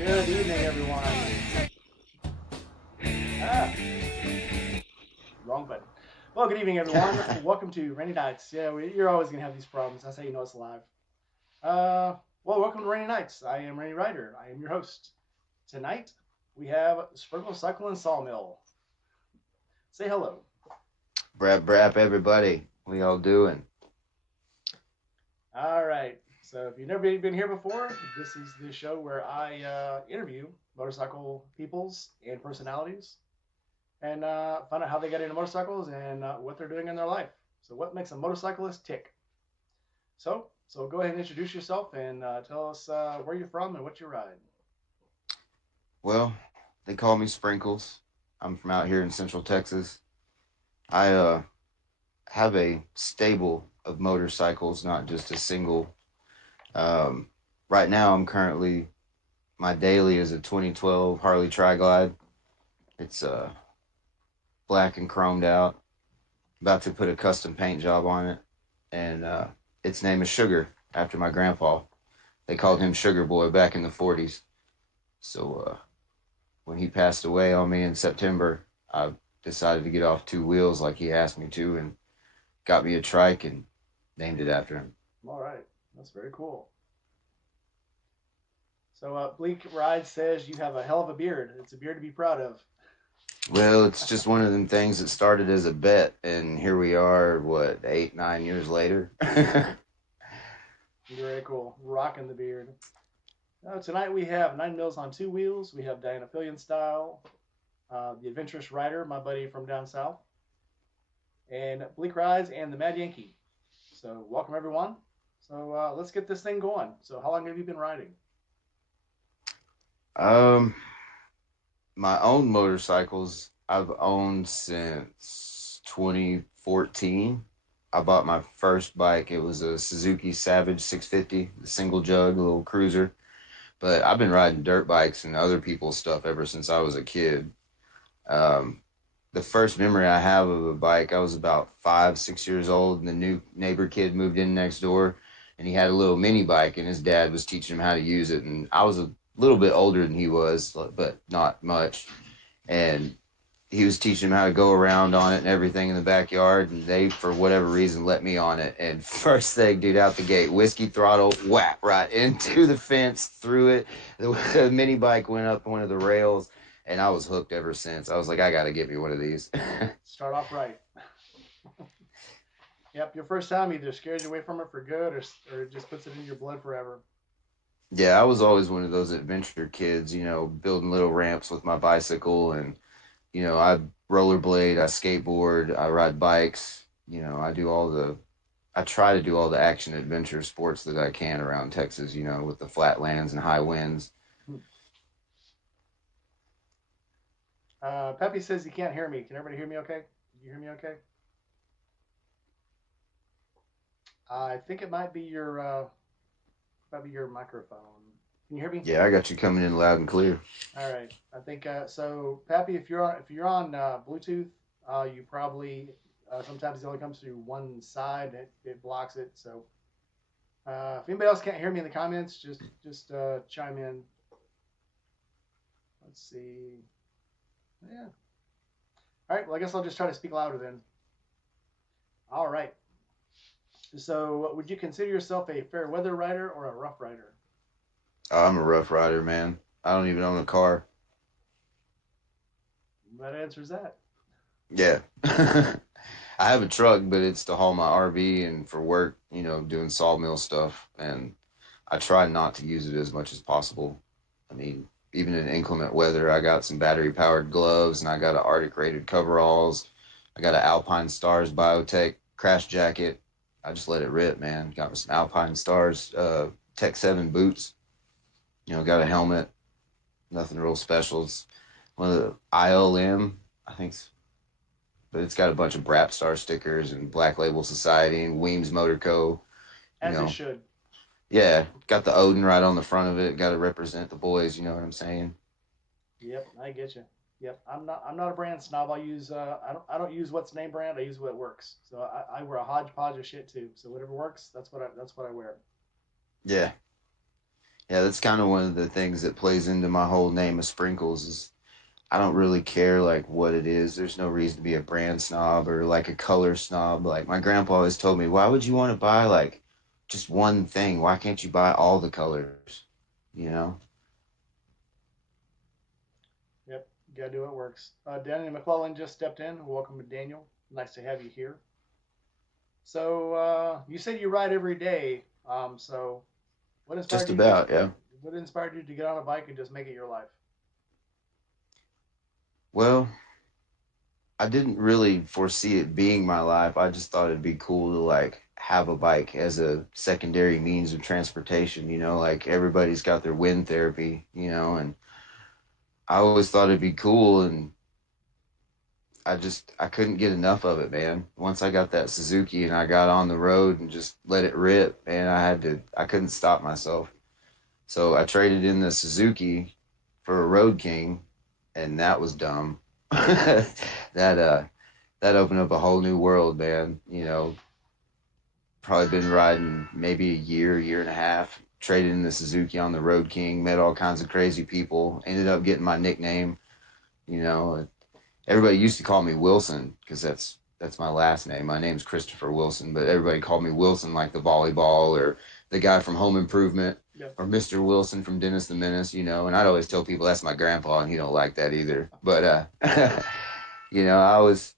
Good evening, everyone. Ah, wrong button. Well, good evening, everyone. Welcome to Rainy Nights. Yeah, you're always going to have these problems. That's how you know it's live. Welcome to Rainy Nights. I am Rainy Ryder. I am your host. Tonight, we have Sprinkle, Cycle, and Sawmill. Say hello. Brap, everybody. We all doing? All right. So, if you've never been here before, this is the show where I interview motorcycle peoples and personalities and find out how they got into motorcycles and what they're doing in their life. So, what makes a motorcyclist tick? So go ahead and introduce yourself and tell us where you're from and what you ride. Well, they call me Sprinkles. I'm from out here in Central Texas. I have a stable of motorcycles, not just a single. Um, right now, my daily is a 2012 Harley Tri-Glide. It's black and chromed out. About to put a custom paint job on it, and its name is Sugar after my grandpa. They called him Sugar Boy back in the 40s. So when he passed away on me in September, I decided to get off two wheels like he asked me to, and got me a trike and named it after him. All right, that's very cool. So Bleak Ride says you have a hell of a beard. It's a beard to be proud of. Well, it's just one of them things that started as a bet, and here we are, what, 8, 9 years later? Very cool. Rocking the beard. Tonight we have 9 Mills on two wheels. We have Diana Fillion style, the Adventurous Rider, my buddy from down south, and Bleak Rides and the Mad Yankee. So welcome everyone. So let's get this thing going. So how long have you been riding? um, my own motorcycles I've owned since 2014. I bought my first bike. It was a Suzuki Savage 650, the single jug, little cruiser. But I've been riding dirt bikes and other people's stuff ever since I was a kid. Um, the first memory I have of a bike, I was about 5, 6 years old, and the new neighbor kid moved in next door, and he had a little mini bike, and his dad was teaching him how to use it. And I was a little bit older than he was, but not much. And he was teaching him how to go around on it and everything in the backyard. And they, for whatever reason, let me on it. And first thing, dude, out the gate, whiskey throttle, whap, right into the fence, through it. The mini bike went up one of the rails, and I was hooked ever since. I was like, I got to get me one of these. Start off right. Yep, your first time either scares you away from it for good or it just puts it in your blood forever. Yeah, I was always one of those adventure kids, building little ramps with my bicycle. And I rollerblade, I skateboard, I ride bikes. I try to do all the action adventure sports that I can around Texas, with the flatlands and high winds. Peppy says he can't hear me. Can everybody hear me okay? Can you hear me okay? I think it might be your microphone. Can you hear me? Yeah, I got you coming in loud and clear. All right. I think so. Pappy, if you're on Bluetooth, you probably sometimes it only comes through one side. It blocks it. So if anybody else can't hear me in the comments, just chime in. Let's see. Yeah. All right. Well, I guess I'll just try to speak louder then. All right. So, would you consider yourself a fair weather rider or a rough rider? I'm a rough rider, man. I don't even own a car. That answers that. Yeah. I have a truck, but it's to haul my RV and for work, doing sawmill stuff. And I try not to use it as much as possible. I mean, even in inclement weather, I got some battery powered gloves and I got an Arctic rated coveralls. I got an Alpine Stars Biotech crash jacket. I just let it rip, man. Got me some Alpine Stars Tech 7 boots. Got a helmet. Nothing real special. It's one of the ILM, I think, but it's got a bunch of Brap Star stickers and Black Label Society and Weems Motor Co. You As it know, should. yeah, got the Odin right on the front of it. Got to represent the boys. You know what I'm saying? Yep, I get you. Yep, I'm not a brand snob. I don't use what's name brand. I use what works. So I wear a hodgepodge of shit too. So whatever works, that's what I wear. Yeah, Yeah, that's kind of one of the things that plays into my whole name of Sprinkles is I don't really care like what it is. There's no reason to be a brand snob or like a color snob. Like my grandpa always told me, why would you want to buy like just one thing? Why can't you buy all the colors? You know? Yep, you gotta do what works. Daniel McClellan just stepped in. Welcome, Daniel. Nice to have you here. So you said you ride every day. So what inspired Just you to about, yeah. what inspired you to get on a bike and just make it your life? Well, I didn't really foresee it being my life. I just thought it'd be cool to like have a bike as a secondary means of transportation, like everybody's got their wind therapy, and I always thought it'd be cool and I couldn't get enough of it, man. Once I got that Suzuki and I got on the road and just let it rip, man, I couldn't stop myself. So I traded in the Suzuki for a Road King, and that was dumb. that that opened up a whole new world, man. Probably been riding maybe a year and a half. Traded in the Suzuki on the Road King, met all kinds of crazy people. Ended up getting my nickname. You know, everybody used to call me Wilson because that's my last name. My name's Christopher Wilson, but everybody called me Wilson, like the volleyball or the guy from Home Improvement, Yep. or Mr. Wilson from Dennis the Menace. And I'd always tell people that's my grandpa, and he don't like that either. But I always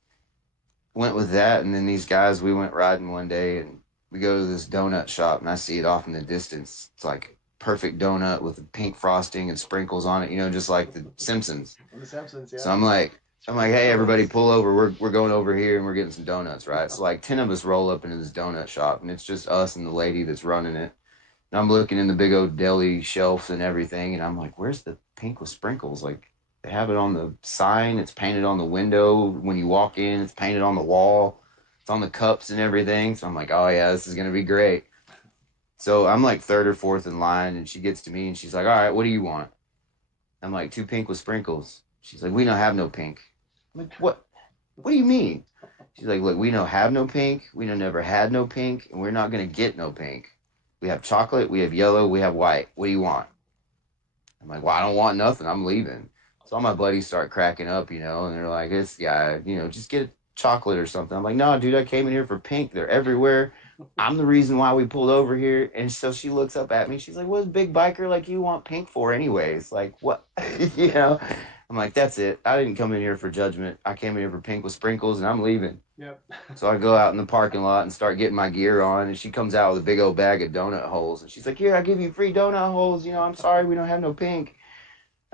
went with that, and then these guys, we went riding one day, and we go to this donut shop, and I see it off in the distance. It's like perfect donut with the pink frosting and sprinkles on it, just like the Simpsons. The Simpsons, yeah. So I'm like, hey, everybody, pull over. We're going over here and we're getting some donuts, right? So like 10 of us roll up into this donut shop, and it's just us and the lady that's running it. And I'm looking in the big old deli shelves and everything, and I'm like, where's the pink with sprinkles? Like, they have it on the sign. It's painted on the window. When you walk in, it's painted on the wall. It's on the cups and everything. So I'm like, oh yeah, this is gonna be great. So I'm like third or fourth in line, and she gets to me and she's like, all right, what do you want? I'm like, 2 pink with sprinkles. She's like, we don't have no pink. I'm like, what? What do you mean? She's like, look, we don't have no pink. We don't never had no pink, and we're not gonna get no pink. We have chocolate, we have yellow, we have white. What do you want? I'm like, well, I don't want nothing. I'm leaving. So all my buddies start cracking up, and they're like, this guy, just get chocolate or something. I'm like, no, dude, I came in here for pink. They're everywhere. I'm the reason why we pulled over here. And so she looks up at me. She's like, what's big biker like you want pink for anyways? Like, what? I'm like, that's it. I didn't come in here for judgment. I came in here for pink with sprinkles, and I'm leaving. Yep. So I go out in the parking lot and start getting my gear on, and she comes out with a big old bag of donut holes. And she's like, here, I give you free donut holes. I'm sorry we don't have no pink.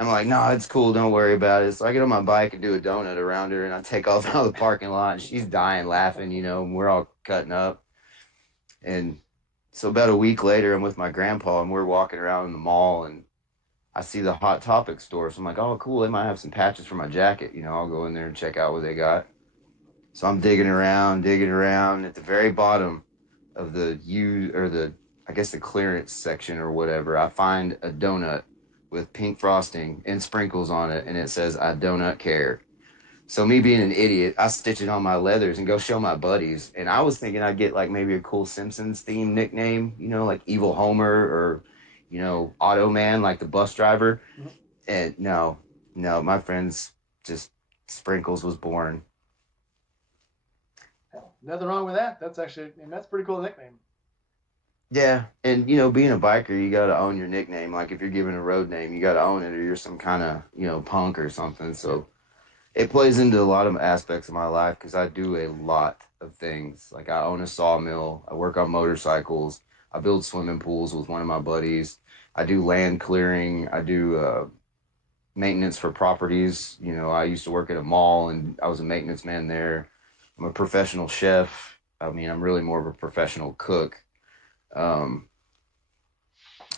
I'm like, no, it's cool. Don't worry about it. So I get on my bike and do a donut around her, and I take off out of the parking lot, and she's dying laughing, and we're all cutting up. And so about a week later, I'm with my grandpa, and we're walking around in the mall, and I see the Hot Topic store. So I'm like, oh, cool. They might have some patches for my jacket. I'll go in there and check out what they got. So I'm digging around. At the very bottom of I guess the clearance section or whatever, I find a donut with pink frosting and sprinkles on it, and it says, I do not care. So me being an idiot, I stitch it on my leathers and go show my buddies. And I was thinking I'd get like maybe a cool Simpsons themed nickname, like Evil Homer or, Auto Man, like the bus driver. Mm-hmm. And no, my friends, just Sprinkles was born. Hell, nothing wrong with that. That's that's a pretty cool nickname. Yeah, and being a biker, you got to own your nickname. Like if you're given a road name, you got to own it, or you're some kind of punk or something. So it plays into a lot of aspects of my life because I do a lot of things. Like I own a sawmill, I work on motorcycles, I build swimming pools with one of my buddies, I do land clearing, I do maintenance for properties. I used to work at a mall and I was a maintenance man there. I'm a professional chef. I mean, I'm really more of a professional cook. I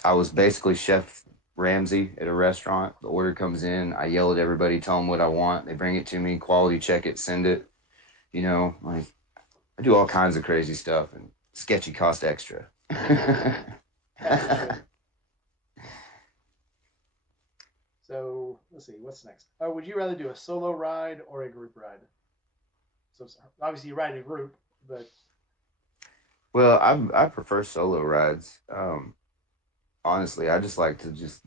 was basically Chef Ramsay at a restaurant. The order comes in, I yell at everybody, tell them what I want. They bring it to me, quality check it, send it. Like I do all kinds of crazy stuff, and sketchy cost extra. So let's see, what's next? Would you rather do a solo ride or a group ride? So obviously you ride in a group, but Well, I prefer solo rides. honestly, I just like to just,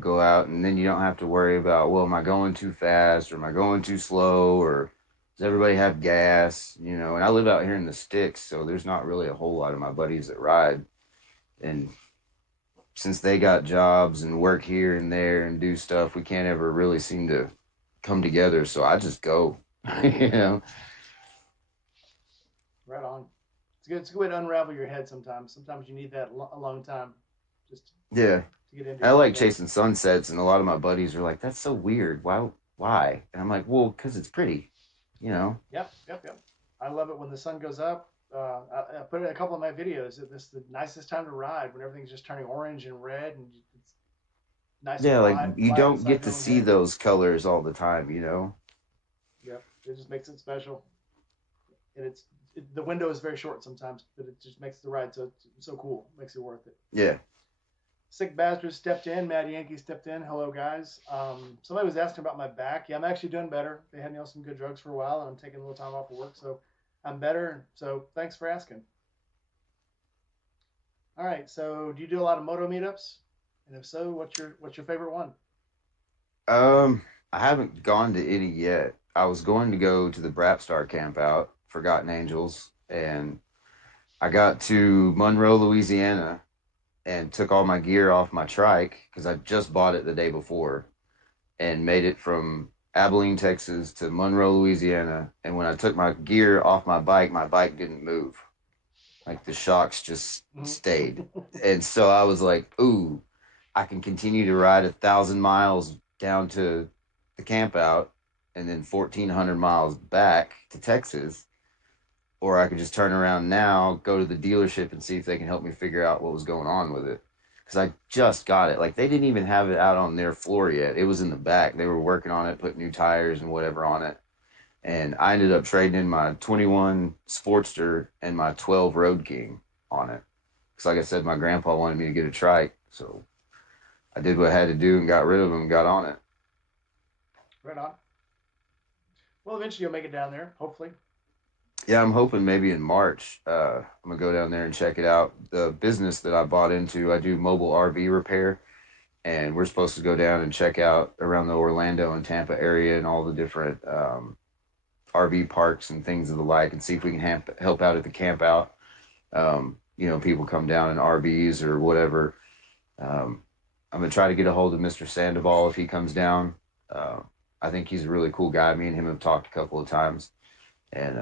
go out, and then you don't have to worry about, well, am I going too fast or am I going too slow, or does everybody have gas? And I live out here in the sticks, so there's not really a whole lot of my buddies that ride. And since they got jobs and work here and there and do stuff, we can't ever really seem to come together. So I just go, you know. Right on. It's good. It's a good way to unravel your head sometimes. Sometimes you need that alone time, just Yeah. to get into I your own like head. chasing sunsets, and a lot of my buddies are like, "That's so weird. Why? Why?" And I'm like, "Well, because it's pretty, you know." Yep, yep, yep. I love it when the sun goes up. I put it in a couple of my videos. This is the nicest time to ride when everything's just turning orange and red, and it's nice and Yeah, like quiet, you quiet don't inside get your to own see head. those colors all the time. Yep, it just makes it special. And the window is very short sometimes, but it just makes the ride so cool. Makes it worth it. Yeah. Sick Bastard stepped in. Mad Yankee stepped in. Hello, guys. Somebody was asking about my back. Yeah, I'm actually doing better. They had me on some good drugs for a while, and I'm taking a little time off of work, so I'm better. So thanks for asking. All right. So do you do a lot of moto meetups? And if so, what's your favorite one? Um, I haven't gone to any yet. I was going to go to the Brap Star camp out, Forgotten Angels, and I got to Monroe, Louisiana, and took all my gear off my trike because I just bought it the day before, and made it from Abilene, Texas to Monroe, Louisiana. And when I took my gear off my bike didn't move. Like the shocks just stayed. And so I was like, ooh, I can continue to ride 1,000 miles down to the camp out and then 1,400 miles back to Texas. Or I could just turn around now, go to the dealership and see if they can help me figure out what was going on with it. Because I just got it. Like they didn't even have it out on their floor yet. It was in the back. They were working on it, putting new tires and whatever on it. And I ended up trading in my 21 Sportster and my 12 Road King on it. Because, like I said, my grandpa wanted me to get a trike. So I did what I had to do and got rid of them and got on it. Right on. Well, eventually you'll make it down there, hopefully. Yeah, I'm hoping maybe in March, I'm going to go down there and check it out. The business that I bought into, I do mobile RV repair. And we're supposed to go down and check out around the Orlando and Tampa area and all the different RV parks and things of the like, and see if we can help out at the camp out. People come down in RVs or whatever. I'm gonna try to get a hold of Mr. Sandoval if he comes down. I think he's a really cool guy. Me and him have talked a couple of times, and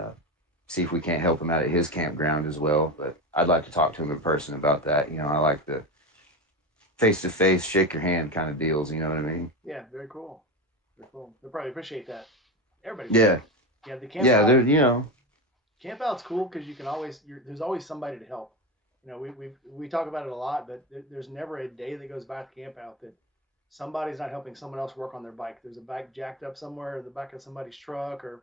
see if we can't help him out at his campground as well. But I'd like to talk to him in person about that. I like the face to face, shake your hand kind of deals. You know what I mean? Yeah, very cool. Very cool. They'll probably appreciate that. Everybody will. Yeah. Yeah, the camp Yeah, out. they're. Camp out's cool because you can always there's always somebody to help. We talk about it a lot, but there's never a day that goes by at the camp out that somebody's not helping someone else work on their bike. There's a bike jacked up somewhere in the back of somebody's truck, or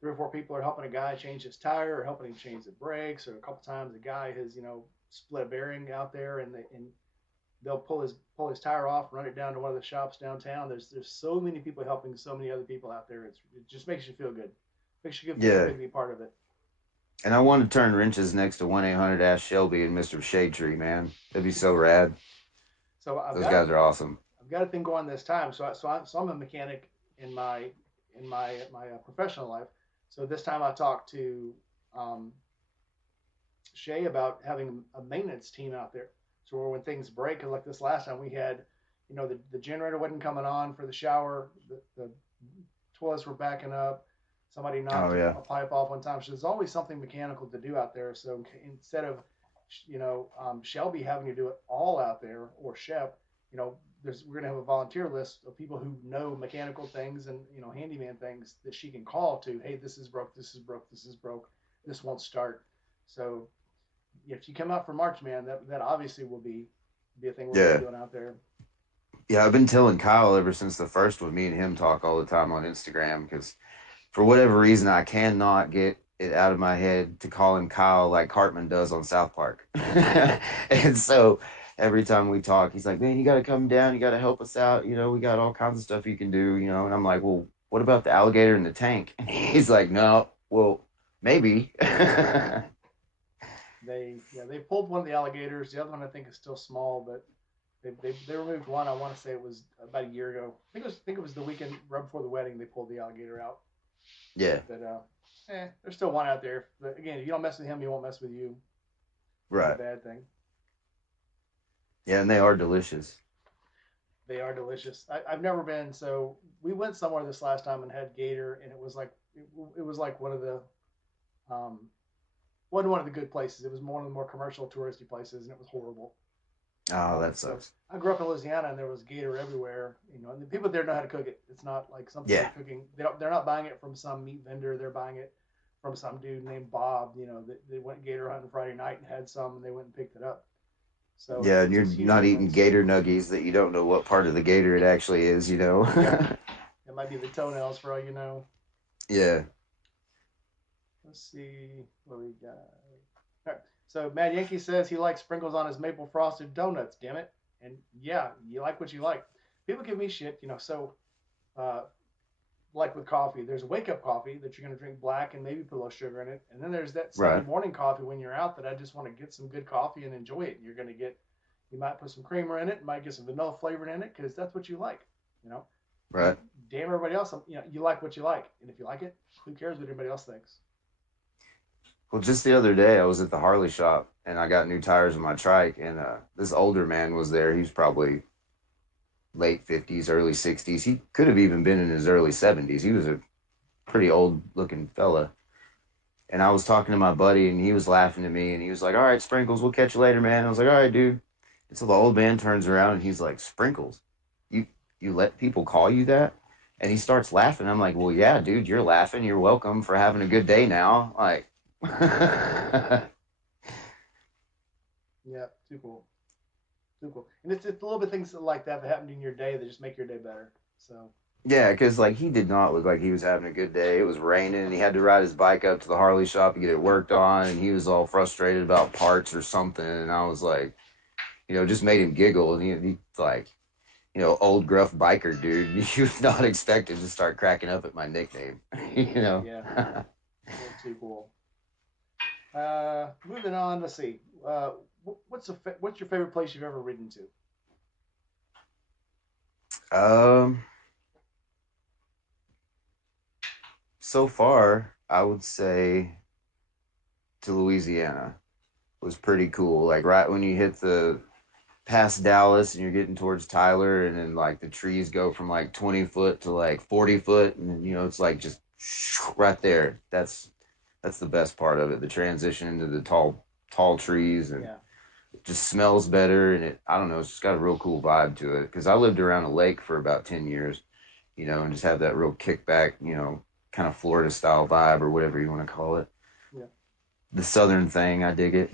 3 or 4 people are helping a guy change his tire or helping him change the brakes, or a couple times a guy has split a bearing out there, and they'll pull his tire off, run it down to one of the shops downtown. There's so many people helping so many other people out there. It just makes you feel good. Makes you feel Yeah. good to be part of it. And I want to turn wrenches next to 1-800 Ask Shelby and Mr. Shade Tree, man. That'd be so rad. So Those guys are awesome. I've got a thing going this time. So I'm a mechanic in my professional life. So this time I talked to Shay about having a maintenance team out there. So when things break, like this last time we had, the generator wasn't coming on for the shower, the toilets were backing up, somebody knocked a pipe off one time. So there's always something mechanical to do out there. So instead of, Shelby having to do it all out there, or Shep, we're going to have a volunteer list of people who know mechanical things and, handyman things that she can call to. Hey, this is broke, this is broke, this is broke, this won't start. So if you come out for March, man, that obviously will be a thing we're doing out there. Yeah, I've been telling Kyle ever since the first one. Me and him talk all the time on Instagram because for whatever reason I cannot get it out of my head to call him Kyle like Cartman does on South Park. And so every time we talk, he's like, man, you got to come down. You got to help us out. We got all kinds of stuff you can do, And I'm like, well, what about the alligator in the tank? And he's like, no, well, maybe. They pulled one of the alligators. The other one I think is still small, but They removed one. I want to say it was about a year ago. I think it was the weekend right before the wedding. They pulled the alligator out. Yeah. But there's still one out there. But again, if you don't mess with him, he won't mess with you. Not a Right. bad thing. Yeah, and they are delicious. They are delicious. I've never been. So we went somewhere this last time and had gator, and it was like one of the um, wasn't one of the good places. It was one of the more commercial touristy places, and it was horrible. Oh, that So sucks. I grew up in Louisiana, and there was gator everywhere. And the people there know how to cook it. It's not like something they're Yeah. cooking. They're not buying it from some meat vendor. They're buying it from some dude named Bob. They went gator hunting Friday night and had some, and they went and picked it up. So Yeah, and it's you're a huge not eating difference. gator nuggies that you don't know what part of the gator it actually is, Yep, it might be the toenails for all you know. Yeah. Let's see what we got. All right. So Mad Yankee says he likes sprinkles on his maple frosted donuts. Damn it! And yeah, you like what you like. People give me shit. So uh, like with coffee, there's wake up coffee that you're going to drink black and maybe put a little sugar in it. And then there's that Sunday Right. morning coffee when you're out that I just want to get some good coffee and enjoy it. You're going to you might put some creamer in it, you might get some vanilla flavor in it because that's what you like, you know. And Right. damn everybody else, you like what you like. And if you like it, who cares what anybody else thinks? Well, just the other day, I was at the Harley shop and I got new tires on my trike, and this older man was there. He was probably late 50s, early 60s. He could have even been in his early 70s. He was a pretty old looking fella. And I was talking to my buddy, and he was laughing at me, and he was like, "All right, Sprinkles, we'll catch you later, man." I was like, "All right, dude." And so the old man turns around and he's like, "Sprinkles, you you let people call you that?" And he starts laughing. I'm like, "Well, yeah, dude, you're laughing. You're welcome for having a good day now." Like, Yeah, too cool. Too cool. And it's a little bit things like that that happened in your day that just make your day better. So, yeah, because like he did not look like he was having a good day. It was raining, and he had to ride his bike up to the Harley shop to get it worked on, and he was all frustrated about parts or something. And I was like, just made him giggle, and he like, old gruff biker dude. You're not expected to start cracking up at my nickname, yeah, too cool. Moving on, let's see. What's your favorite place you've ever ridden to? Um, so far, I would say to Louisiana was pretty cool. Like right when you hit the past Dallas and you're getting towards Tyler, and then like the trees go from like 20 foot to like 40 foot, and it's like just right there. That's the best part of it. The transition into the tall trees, and Yeah, it just smells better, and I don't know, it's just got a real cool vibe to it. Because I lived around a lake for about 10 years, and just have that real kickback, kind of Florida style vibe or whatever you want to call it. yeah. The southern thing, I dig it.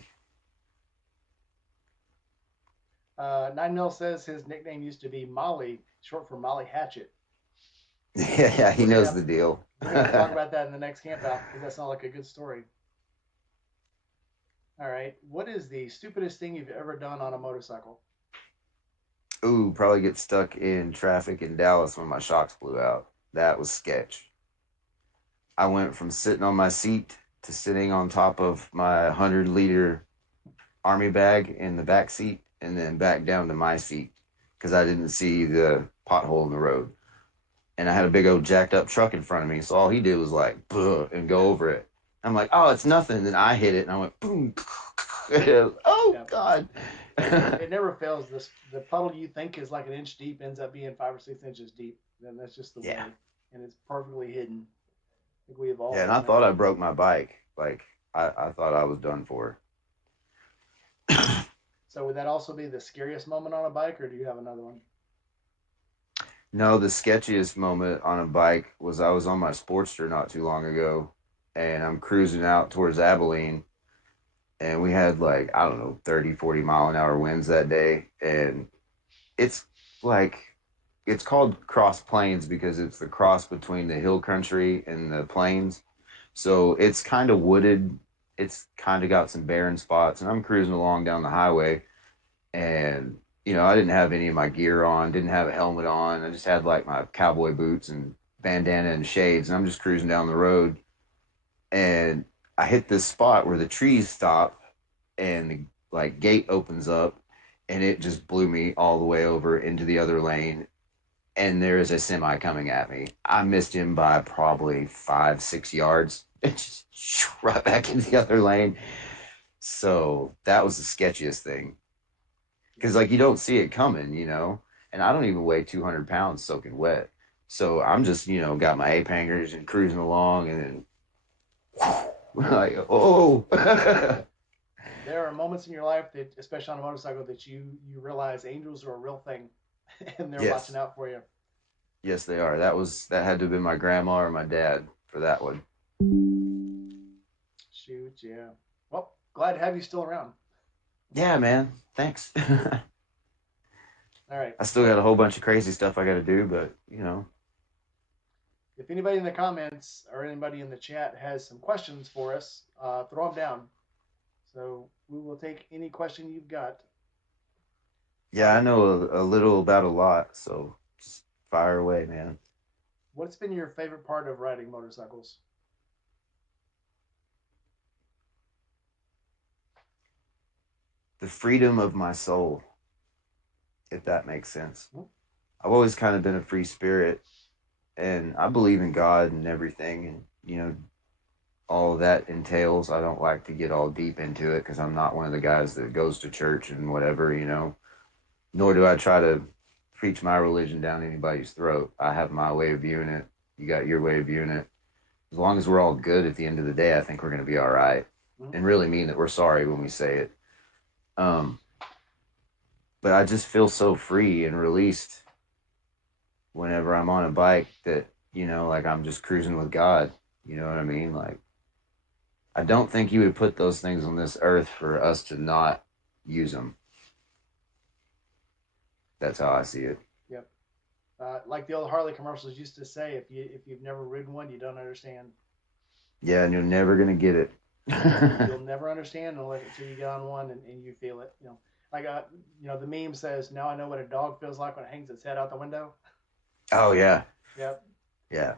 9 Mil says his nickname used to be Molly, short for Molly Hatchet. Yeah, he We're gonna knows have the deal. we're gonna have to talk about that in the next camp out because that sounds like a good story. All right, what is the stupidest thing you've ever done on a motorcycle? Ooh, probably get stuck in traffic in Dallas when my shocks blew out. That was sketch. I went from sitting on my seat to sitting on top of my 100-liter army bag in the back seat, and then back down to my seat because I didn't see the pothole in the road. And I had a big old jacked up truck in front of me. So all he did was like, and go over it. I'm like, oh, it's nothing. Then I hit it and I went, boom. Oh, Yeah, God. it never fails. The puddle you think is like an inch deep ends up being 5 or 6 inches deep. Then that's just the way, Yeah. and it's perfectly hidden. I think we have all Yeah. And I done thought that. I broke my bike. Like, I thought I was done for. So would that also be the scariest moment on a bike, or do you have another one? No, the sketchiest moment on a bike was I was on my Sportster not too long ago, and I'm cruising out towards Abilene, and we had like, I don't know, 30, 40 mile an hour winds that day. And it's like, it's called cross plains because it's the cross between the hill country and the plains. So it's kind of wooded. It's kind of got some barren spots, and I'm cruising along down the highway, and I didn't have any of my gear on, didn't have a helmet on. I just had like my cowboy boots and bandana and shades, and I'm just cruising down the road, and I hit this spot where the trees stop and the like gate opens up, and it just blew me all the way over into the other lane. And there is a semi coming at me. I missed him by probably 5, 6 yards. It just right back into the other lane. So that was the sketchiest thing. Because, like, you don't see it coming, and I don't even weigh 200 pounds soaking wet. So I'm just, got my ape hangers and cruising along, and then, like, oh. There are moments in your life that, especially on a motorcycle, that you realize angels are a real thing, and they're Yes. watching out for you. Yes, they are. That had to have been my grandma or my dad for that one. Shoot, yeah. Well, glad to have you still around. Yeah, man. Thanks. All right. I still got a whole bunch of crazy stuff I got to do, but If anybody in the comments or anybody in the chat has some questions for us, throw them down. So we will take any question you've got. Yeah, I know a little about a lot, so just fire away, man. What's been your favorite part of riding motorcycles? The freedom of my soul, if that makes sense. Hmm. I've always kind of been a free spirit, and I believe in God and everything, and all that entails. I don't like to get all deep into it because I'm not one of the guys that goes to church and whatever, nor do I try to preach my religion down anybody's throat. I have my way of viewing it. You got your way of viewing it. As long as we're all good at the end of the day, I think we're going to be all right. Mm-hmm. And really mean that we're sorry when we say it. But I just feel so free and released whenever I'm on a bike that, like I'm just cruising with God. You know what I mean? Like, I don't think you would put those things on this earth for us to not use them. That's how I see it. Yep. Like the old Harley commercials used to say, if you've never ridden one, you don't understand. Yeah, and you're never gonna get it. You'll never understand until you get on one and you feel it. Like the meme says, "Now I know what a dog feels like when it hangs its head out the window." Oh yeah. Yep. Yeah.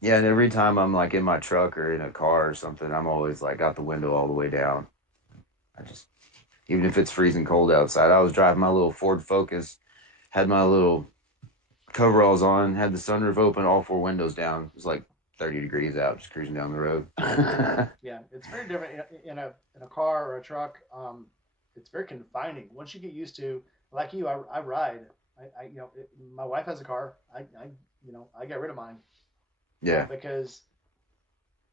Yeah, and every time I'm like in my truck or in a car or something, I'm always like got the window all the way down. Even if it's freezing cold outside, I was driving my little Ford Focus, had my little coveralls on, had the sunroof open, all 4 windows down. It was like 30 degrees out, just cruising down the road. Yeah, it's very different in a car or a truck. It's very confining. Once you get used to, like you, I ride. My wife has a car. I get rid of mine. Yeah. Because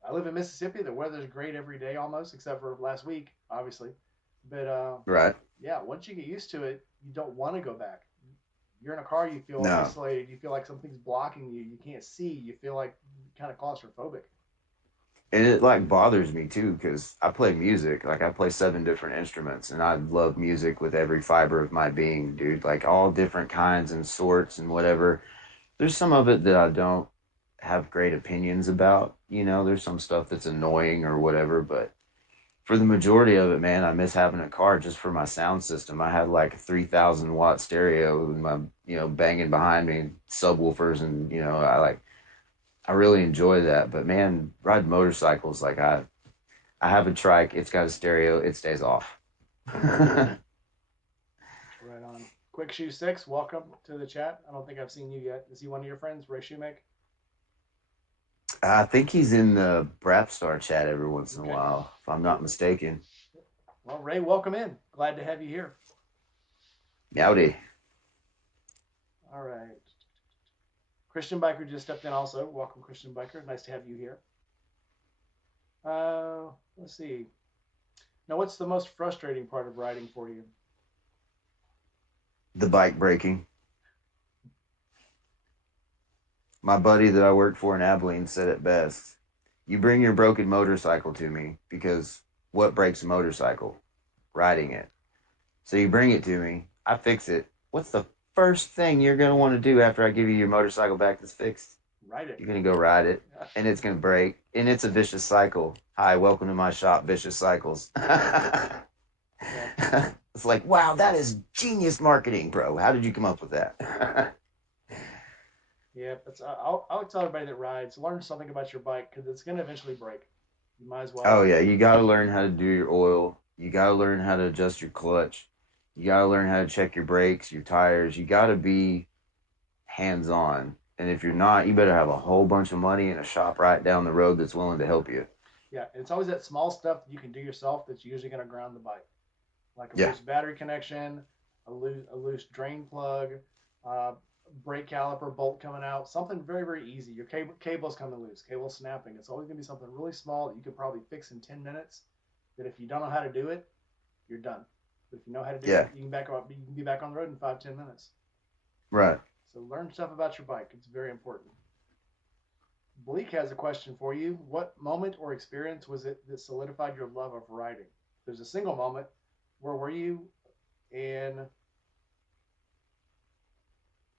I live in Mississippi. The weather's great every day almost, except for last week, obviously. But right. Yeah, once you get used to it, you don't want to go back. You're in a car, you feel No. isolated. You feel like something's blocking you. You can't see. You feel like kind of claustrophobic. And it like bothers me too because I play music. Like I play 7 different instruments, and I love music with every fiber of my being, dude. Like all different kinds and sorts and whatever. There's some of it that I don't have great opinions about. There's some stuff that's annoying or whatever, but for the majority of it, man, I miss having a car just for my sound system. I had like a 3,000 watt stereo with my, banging behind me, subwoofers, and I really enjoy that. But man, riding motorcycles, like I have a trike. It's got a stereo. It stays off. Right on. Quick Shoe 6, welcome to the chat. I don't think I've seen you yet. Is he one of your friends, Ray Shoemake? I think he's in the Brapstar chat every once in a while, if I'm not mistaken. Well, Ray, welcome in. Glad to have you here. Howdy. All right. Christian Biker just stepped in also. Welcome, Christian Biker. Nice to have you here. Let's see. Now, what's the most frustrating part of riding for you? The bike breaking. My buddy that I worked for in Abilene said it best. You bring your broken motorcycle to me because what breaks a motorcycle? Riding it. So you bring it to me. I fix it. What's the first thing you're going to want to do after I give you your motorcycle back that's fixed? Ride it. You're going to go ride it, and it's going to break, and it's a vicious cycle. Hi, welcome to my shop, Vicious Cycles. It's like, wow, that is genius marketing, bro. How did you come up with that? Yeah, I'll tell everybody that rides, learn something about your bike because it's going to eventually break. You might as well. Oh, yeah, you got to learn how to do your oil. You got to learn how to adjust your clutch. You got to learn how to check your brakes, your tires. You got to be hands on. And if you're not, you better have a whole bunch of money in a shop right down the road that's willing to help you. Yeah, it's always that small stuff that you can do yourself that's usually going to ground the bike, like a Yeah. loose battery connection, a loose drain plug, uh, brake caliper bolt coming out, something very very easy. Your cable's coming loose, cable snapping. It's always going to be something really small that you could probably fix in 10 minutes. That if you don't know how to do it, you're done. But if you know how to do Yeah. it, you can back up. You can be back on the road in 5-10 minutes. Right. So learn stuff about your bike. It's very important. Bleak has a question for you. What moment or experience was it that solidified your love of riding? There's a single moment. Where were you? And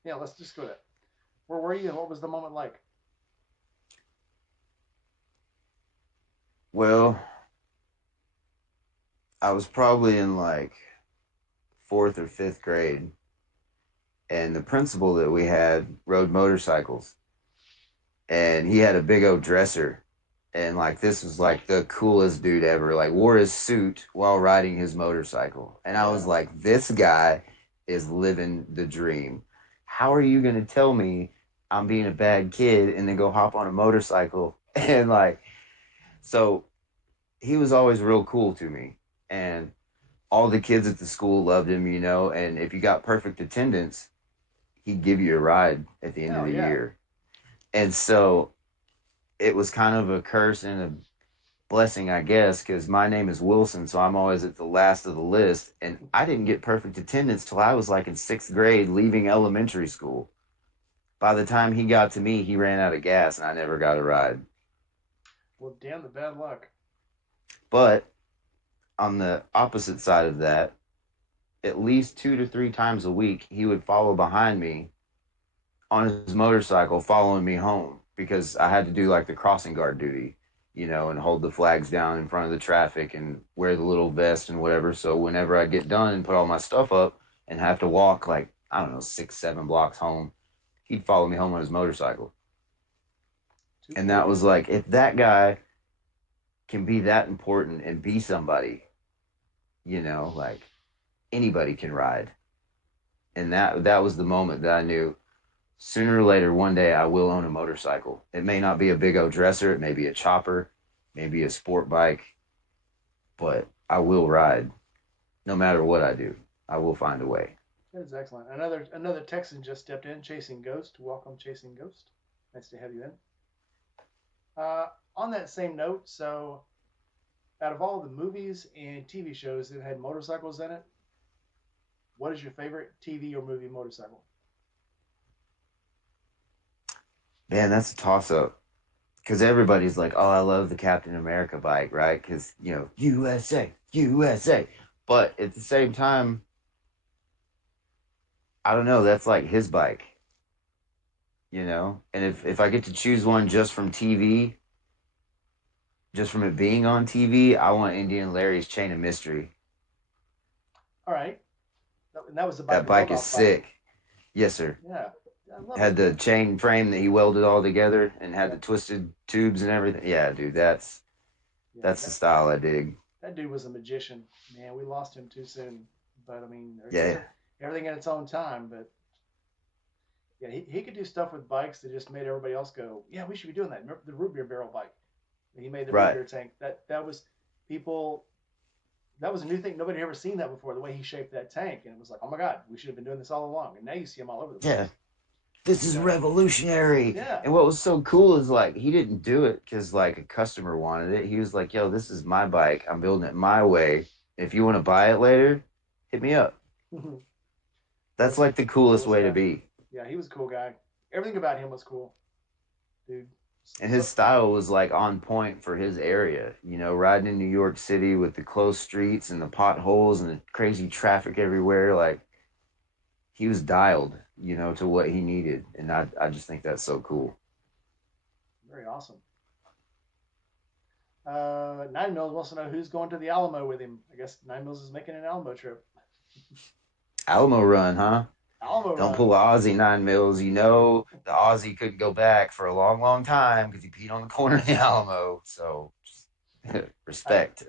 yeah, let's just go there. Where were you and what was the moment like? Well, I was probably in like fourth or fifth grade, and the principal that we had rode motorcycles, and he had a big old dresser, and like this was like the coolest dude ever. Like wore his suit while riding his motorcycle, and I was Yeah. like, this guy is living the dream. How are you gonna tell me I'm being a bad kid and then go hop on a motorcycle and like so he was always real cool to me, and all the kids at the school loved him, you know. And if you got perfect attendance, he'd give you a ride at the end of Hell the yeah. year. And so it was kind of a curse and a blessing, I guess, because my name is Wilson, so I'm always at the last of the list. And I didn't get perfect attendance till I was like in sixth grade, leaving elementary school. By the time he got to me, he ran out of gas, and I never got a ride. Well, damn the bad luck. But on the opposite side of that, at least 2 to 3 times a week, he would follow behind me on his motorcycle, following me home because I had to do like the crossing guard duty, you know, and hold the flags down in front of the traffic and wear the little vest and whatever. So whenever I get done and put all my stuff up and have to walk like, I don't know, 6, 7 blocks home, he'd follow me home on his motorcycle. Too And cool to that be was true. like, if that guy can be that important and be somebody, you know, like anybody can ride. And that was the moment that I knew sooner or later, one day I will own a motorcycle. It may not be a big old dresser, it may be a chopper, maybe a sport bike, but I will ride no matter what I do. I will find a way. That is excellent. Another Texan just stepped in, Chasing Ghost. Welcome, Chasing Ghost. Nice to have you in. On that same note, so out of all the movies and TV shows that had motorcycles in it, what is your favorite TV or movie motorcycle? Man, that's a toss up because everybody's like, oh, I love the Captain America bike, right? Because, you know, USA, USA. But at the same time, I don't know, that's like his bike, you know? And if I get to choose one just from TV, just from it being on TV, I want Indian Larry's Chain of Mystery. All right, that was the That biker bike is build-off bike. sick. Yes, sir. Yeah, I love Had it, the man. chain frame that he welded all together and had the Yep. twisted tubes and everything. Yeah, dude, Yeah, that's the style I dig. that dude was a magician. Man, we lost him too soon. But I mean, Yeah, everything in its own time. But yeah, he could do stuff with bikes that just made everybody else go, yeah, we should be doing that. Remember the root beer barrel bike? He made the root right. beer tank. That was people. That was a new thing. Nobody had ever seen that before. The way he shaped that tank, and it was like, oh my god, we should have been doing this all along. And now you see him all over the Yeah, place. this is So revolutionary. yeah, And what was so cool is like he didn't do it because like a customer wanted it. He was like, yo, this is my bike. I'm building it my way. If you want to buy it later, hit me up. that That's was like the coolest coolest way to guy. be. Yeah, he was a cool guy. Everything about him was cool, dude. And his So style was like on point for his area, you know, riding in New York City with the closed streets and the potholes and the crazy traffic everywhere. Like he was dialed, you know, to what he needed. And I just think that's so cool. very awesome. 9 Mills wants to know who's going to the Alamo with him. I guess 9 Mills is making an Alamo trip. Alamo run, huh? Alamo Don't run. pull a Aussie 9 mils. You know, the Aussie couldn't go back for a long, long time because he peed on the corner of the Alamo. So I respect.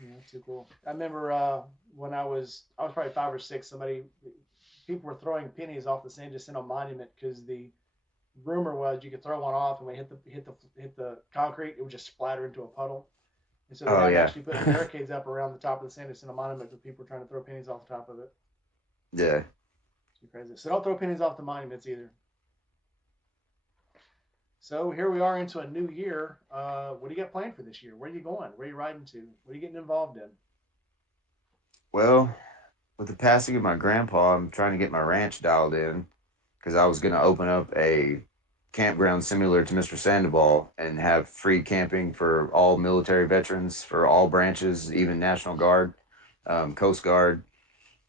Yeah, too cool. I remember when I was probably 5 or 6. People were throwing pennies off the San Jacinto Monument because the rumor was you could throw one off and when it hit the concrete, it would just splatter into a puddle. And so they Oh had to yeah, actually put barricades up around the top of the San Jacinto Monument because people were trying to throw pennies off the top of it. yeah. It's crazy. So don't throw pennies off the monuments either. So here we are into a new year. What do you got planned for this year? Where are you going? Where are you riding to? What are you getting involved in? Well, with the passing of my grandpa, I'm trying to get my ranch dialed in because I was going to open up a campground similar to Mr. Sandoval and have free camping for all military veterans, for all branches, even National Guard, Coast Guard.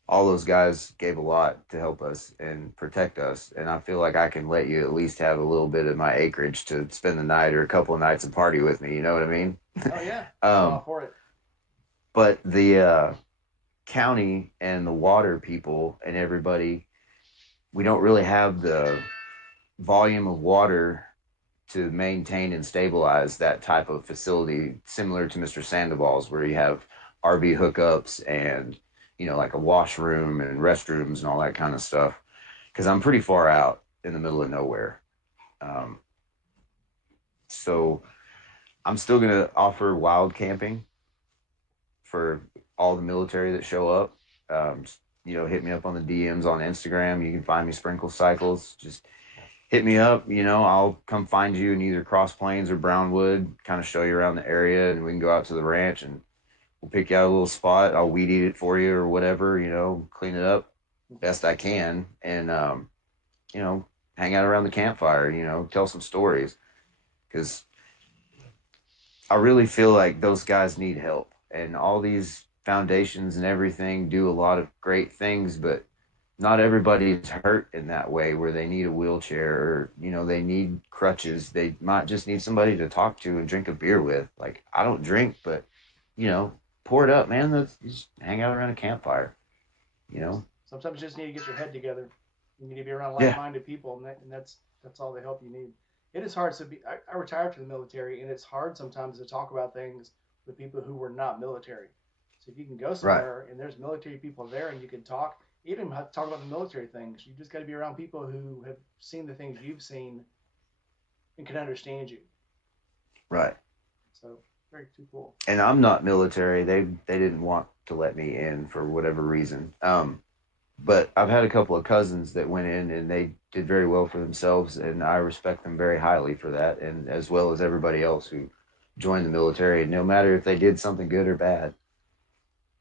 All those guys gave a lot to help us and protect us. And I feel like I can let you at least have a little bit of my acreage to spend the night or a couple of nights and party with me. You know what I mean? Oh yeah, I'm all Um, for it. but the county and the water people and everybody, we don't really have the volume of water to maintain and stabilize that type of facility, similar to Mr. Sandoval's, where you have RV hookups and, like a washroom and restrooms and all that kind of stuff. Because I'm pretty far out in the middle of nowhere. Um, so I'm still going to offer wild camping for all the military that show up. Um, hit me up on the DMs on Instagram. You can find me Sprinkle Cycles. Just hit me up. I'll come find you in either Cross Plains or Brownwood, kind of show you around the area, and we can go out to the ranch and we'll pick you out a little spot. I'll weed eat it for you or whatever, clean it up best I can. And, hang out around the campfire, tell some stories. Because I really feel like those guys need help. And all these foundations and everything do a lot of great things, but not everybody's hurt in that way where they need a wheelchair or, they need crutches. They might just need somebody to talk to and drink a beer with. Like, I don't drink, but, pour it up, man. Let's just hang out around a campfire, you know? Sometimes you just need to get your head together. You need to be around Yeah, like-minded people, and that's all the help you need. It is hard to be. I retired from the military, and it's hard sometimes to talk about things with people who were not military. So if you can go right. somewhere and there's military people there, and you can talk, even talk about the military things, you just got to be around people who have seen the things you've seen and can understand you. Right. So very too cool. And I'm not military. They didn't want to let me in for whatever reason. But I've had a couple of cousins that went in and they did very well for themselves, and I respect them very highly for that, and as well as everybody else who joined the military. And no matter if they did something good or bad,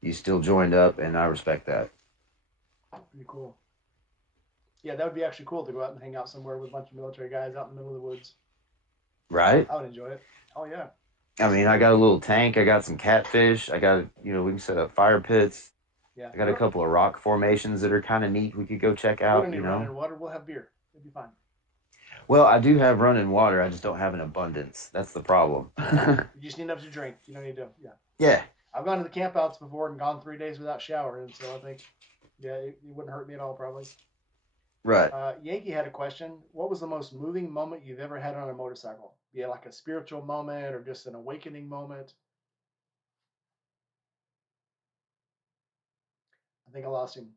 you still joined up, and I respect that. Pretty cool. Yeah, that would be actually cool to go out and hang out somewhere with a bunch of military guys out in the middle of the woods. Right? I would enjoy it. Oh yeah. I mean, I got a little tank. I got some catfish. I got, we can set up fire pits. Yeah. I got a couple of rock formations that are kind of neat. We could go check We don't out, need running water. We'll have beer. It'll be fine. Well, I do have running water. I just don't have an abundance. That's the problem. You just need enough to drink. You don't need to. Yeah. Yeah. I've gone to the campouts before and gone 3 days without showering, so I think, yeah, it wouldn't hurt me at all probably. Right. Yankee had a question. What was the most moving moment you've ever had on a motorcycle? Be it like a spiritual moment or just an awakening moment? I think I lost him.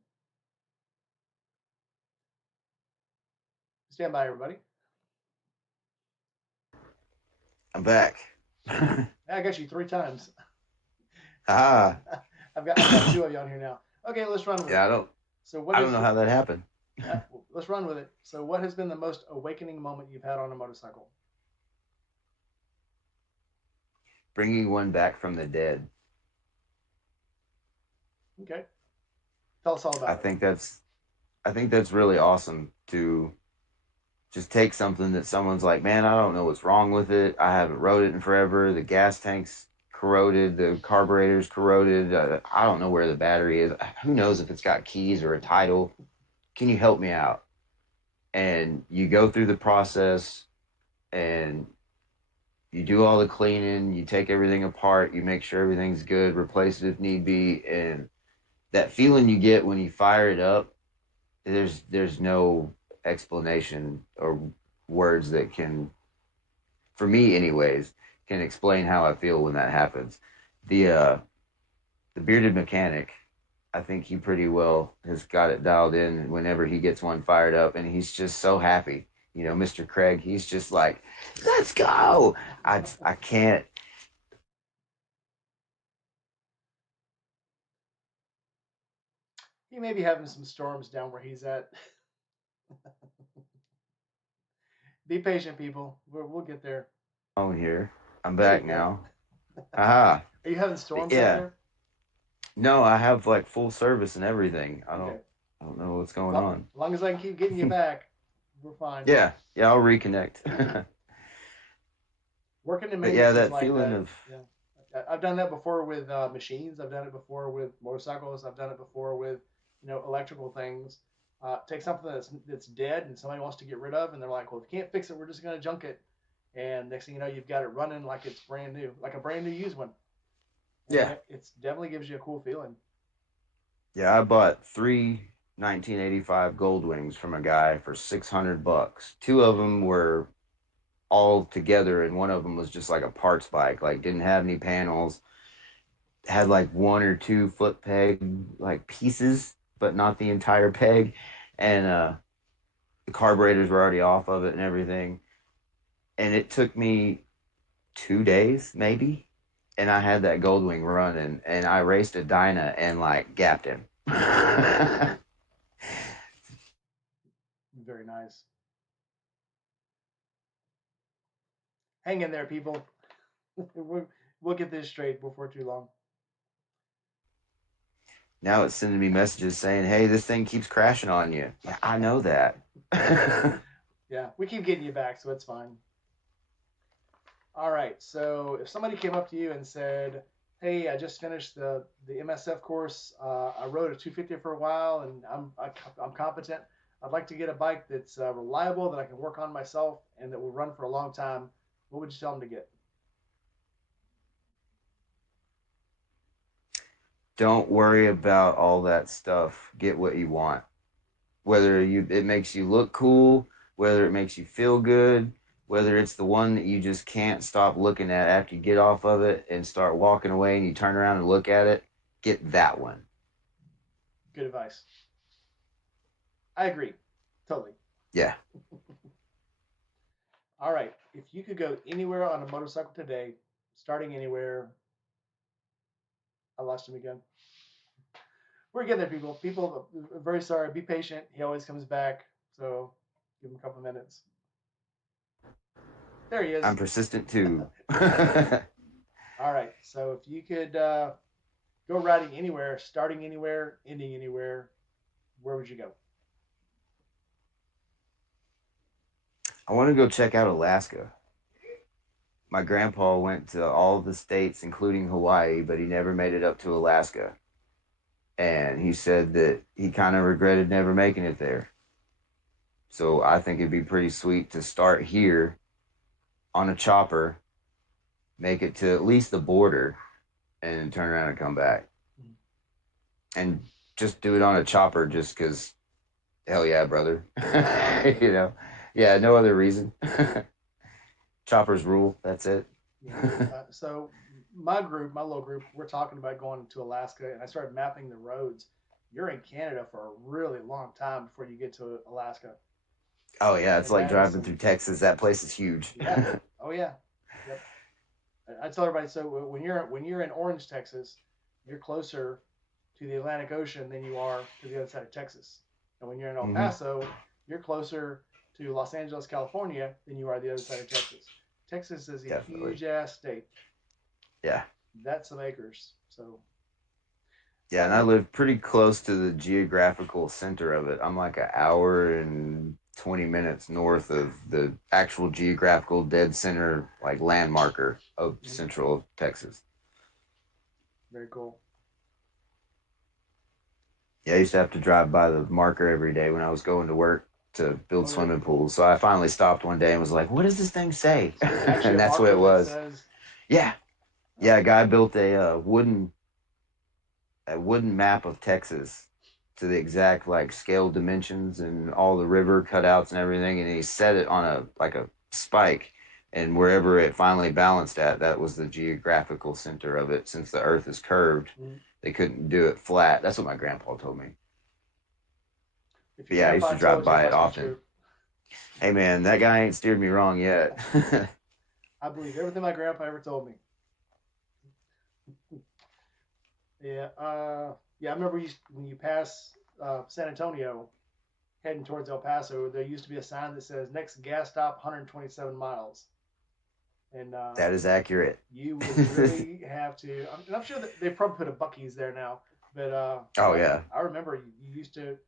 Stand by, everybody. I'm back. I got you 3 times. Ah. I've got 2 of you on here now. Okay, let's run with it. Yeah, I don't. So I don't know how that happened. Let's run with it. So, what has been the most awakening moment you've had on a motorcycle? Bringing one back from the dead. Okay, tell us all about I it. think that's really awesome to just take something that someone's like, man, I don't know what's wrong with it. I haven't rode it in forever. The gas tank's corroded. The carburetor's corroded. I don't know where the battery is. Who knows if it's got keys or a title? Can you help me out? And you go through the process and you do all the cleaning, you take everything apart, you make sure everything's good, replace it if need be. And that feeling you get when you fire it up, there's no explanation or words that can, for me anyways, can explain how I feel when that happens. The the bearded mechanic, I think he pretty well has got it dialed in whenever he gets one fired up, and he's just so happy. You know, Mr. Craig, he's just like, let's go. I can't. He may be having some storms down where he's at. Be patient, people. We'll get there. On here. I'm There you back go. now. Aha. Are you having storms out Yeah. there? No, I have like full service and everything. Okay. I don't know what's going on. As long as I can keep getting you back, we're fine. Yeah. Yeah, I'll reconnect. Working in But maintenance yeah, is that like feeling that. of Yeah. I've done that before with machines. I've done it before with motorcycles. I've done it before with electrical things. Take something that's dead and somebody wants to get rid of, and they're like, "Well, if you can't fix it, we're just gonna junk it." And next thing you know, you've got it running like it's brand new, like a brand new used one. And yeah. it definitely gives you a cool feeling. Yeah, I bought 1985 Goldwings from a guy for $600. Two of them were all together, and one of them was just like a parts bike, like didn't have any panels, had like one or two foot peg like pieces, but not the entire peg, and the carburetors were already off of it and everything. And it took me 2 days maybe, and I had that Goldwing running, and I raced a Dyna and like gapped him. Very nice. Hang in there, people. We'll get this straight before too long. Now it's sending me messages saying, "Hey, this thing keeps crashing on you." Yeah, I know that. Yeah, we keep getting you back, so it's fine. All right. So if somebody came up to you and said, "Hey, I just finished the MSF course. I rode a 250 for a while, and I'm competent. I'd like to get a bike that's reliable, that I can work on myself, and that will run for a long time." What would you tell them to get? Don't worry about all that stuff. Get what you want. Whether it makes you look cool, whether it makes you feel good, whether it's the one that you just can't stop looking at after you get off of it and start walking away and you turn around and look at it, get that one. Good advice. I agree. Totally. Yeah. All right. If you could go anywhere on a motorcycle today, starting anywhere, I lost him again. We're getting there, people. People, very sorry. Be patient. He always comes back. So give him a couple minutes. There he is. I'm persistent too. All right. So if you could go riding anywhere, starting anywhere, ending anywhere, where would you go? I want to go check out Alaska. My grandpa went to all the states, including Hawaii, but he never made it up to Alaska. And he said that he kind of regretted never making it there. So I think it'd be pretty sweet to start here on a chopper, make it to at least the border, and then turn around and come back. And just do it on a chopper just because, hell yeah, brother. Yeah, no other reason. Choppers rule. That's it. Yeah. So my little group, we're talking about going to Alaska, and I started mapping the roads. You're in Canada for a really long time before you get to Alaska. Oh yeah, it's like driving through Texas. That place is huge. Yeah. Oh yeah. Yep. I tell everybody, so when you're in Orange, Texas, you're closer to the Atlantic Ocean than you are to the other side of Texas. And when you're in El Paso, you're closer to Los Angeles, California than you are the other side of Texas. Texas is a huge ass state. Yeah. That's some acres. So. Yeah, and I live pretty close to the geographical center of it. I'm like an hour and 20 minutes north of the actual geographical dead center, like landmarker of central Texas. Very cool. Yeah, I used to have to drive by the marker every day when I was going to work to build swimming pools. So I finally stopped one day and was like, what does this thing say? And that's what it was. Yeah. Yeah, a guy built a wooden map of Texas to the exact like scale dimensions and all the river cutouts and everything, and he set it on a spike, and wherever it finally balanced at, that was the geographical center of it, since the earth is curved. they couldn't do it flat. That's what my grandpa told me. If your But yeah, I used grandpa to drive told you, it by it must be often. true. Hey man, that guy ain't steered me wrong yet. I believe everything my grandpa ever told me. Yeah, yeah. I remember when you pass San Antonio, heading towards El Paso, there used to be a sign that says "Next gas stop, 127 miles," and That is accurate. you would really have to. I'm sure that they probably put a Buc-ee's there now, but Oh yeah, yeah. I remember you used to.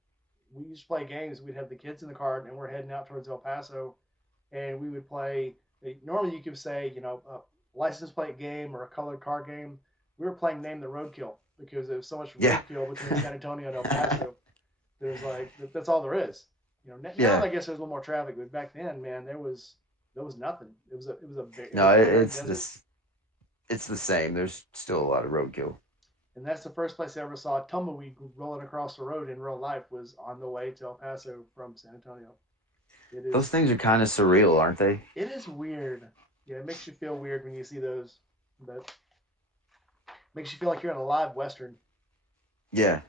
We used to play games. We'd have the kids in the car, and we're heading out towards El Paso, and we would play. Normally, you could say, a license plate game or a colored car game. We were playing Name the Roadkill because there was so much Yeah. roadkill between San Antonio and El Paso. There's like that's all there is. Now Yeah. I guess there's a little more traffic, but back then, man, there was nothing. It No, was barren it's desert, this. It's the same. There's still a lot of roadkill. and that's the first place I ever saw a tumbleweed rolling across the road in real life was on the way to El Paso from San Antonio. It Those is things are kind of surreal, aren't they? it is weird. Yeah, it makes you feel weird when you see those, but makes you feel like you're in a live western. Yeah.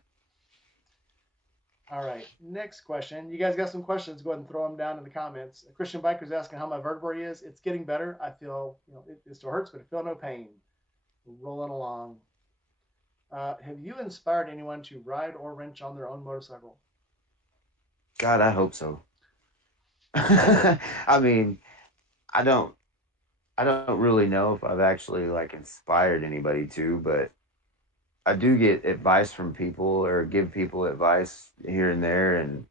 All right, next question. You guys got some questions? Go ahead and throw them down in the comments. A Christian Biker's asking how my vertebrae is. It's getting better. I feel, it still hurts, but I feel no pain. Rolling along. Have you inspired anyone to ride or wrench on their own motorcycle? God, I hope so. I mean, I don't I don't really know if I've actually like inspired anybody to, but I do get advice from people or give people advice here and there, and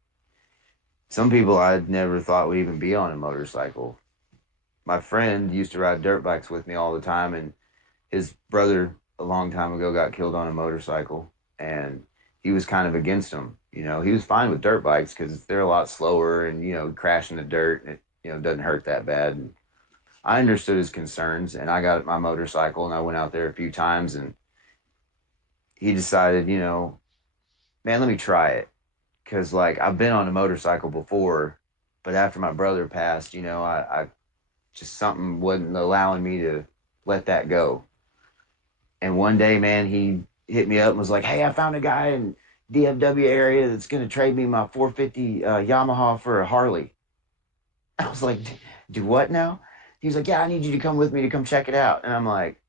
some people I'd never thought would even be on a motorcycle. My friend used to ride dirt bikes with me all the time, and his brother a long time ago got killed on a motorcycle, and he was kind of against them. He was fine with dirt bikes because they're a lot slower, and crash in the dirt, and it doesn't hurt that bad. And I understood his concerns, and I got my motorcycle, and I went out there a few times, and he decided, man, let me try it, because like I've been on a motorcycle before, but after my brother passed, I just something wasn't allowing me to let that go. And one day, man, he hit me up and was like, "Hey, I found a guy in DFW area that's gonna trade me my 450 Yamaha for a Harley." I was like, "Do what now?" He was like, "Yeah, I need you to come with me to come check it out." And I'm like,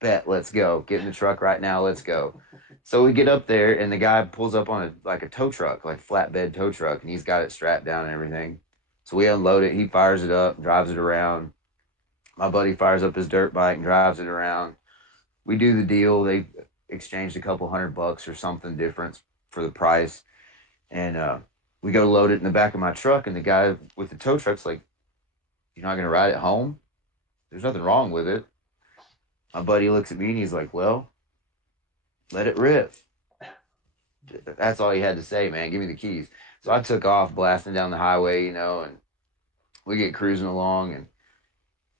"Bet, let's go. Get in the truck right now. Let's go." So we get up there, and the guy pulls up on a tow truck, like flatbed tow truck, and he's got it strapped down and everything. So we unload it. He fires it up, drives it around. My buddy fires up his dirt bike and drives it around. We do the deal. They exchanged a couple $100 or something different for the price, and we go load it in the back of my truck. And the guy with the tow truck's like, "You're not gonna ride it home? There's nothing wrong with it." My buddy looks at me and he's like, "Well, let it rip." That's all he had to say, man. Give me the keys. So I took off, blasting down the highway, and we get cruising along and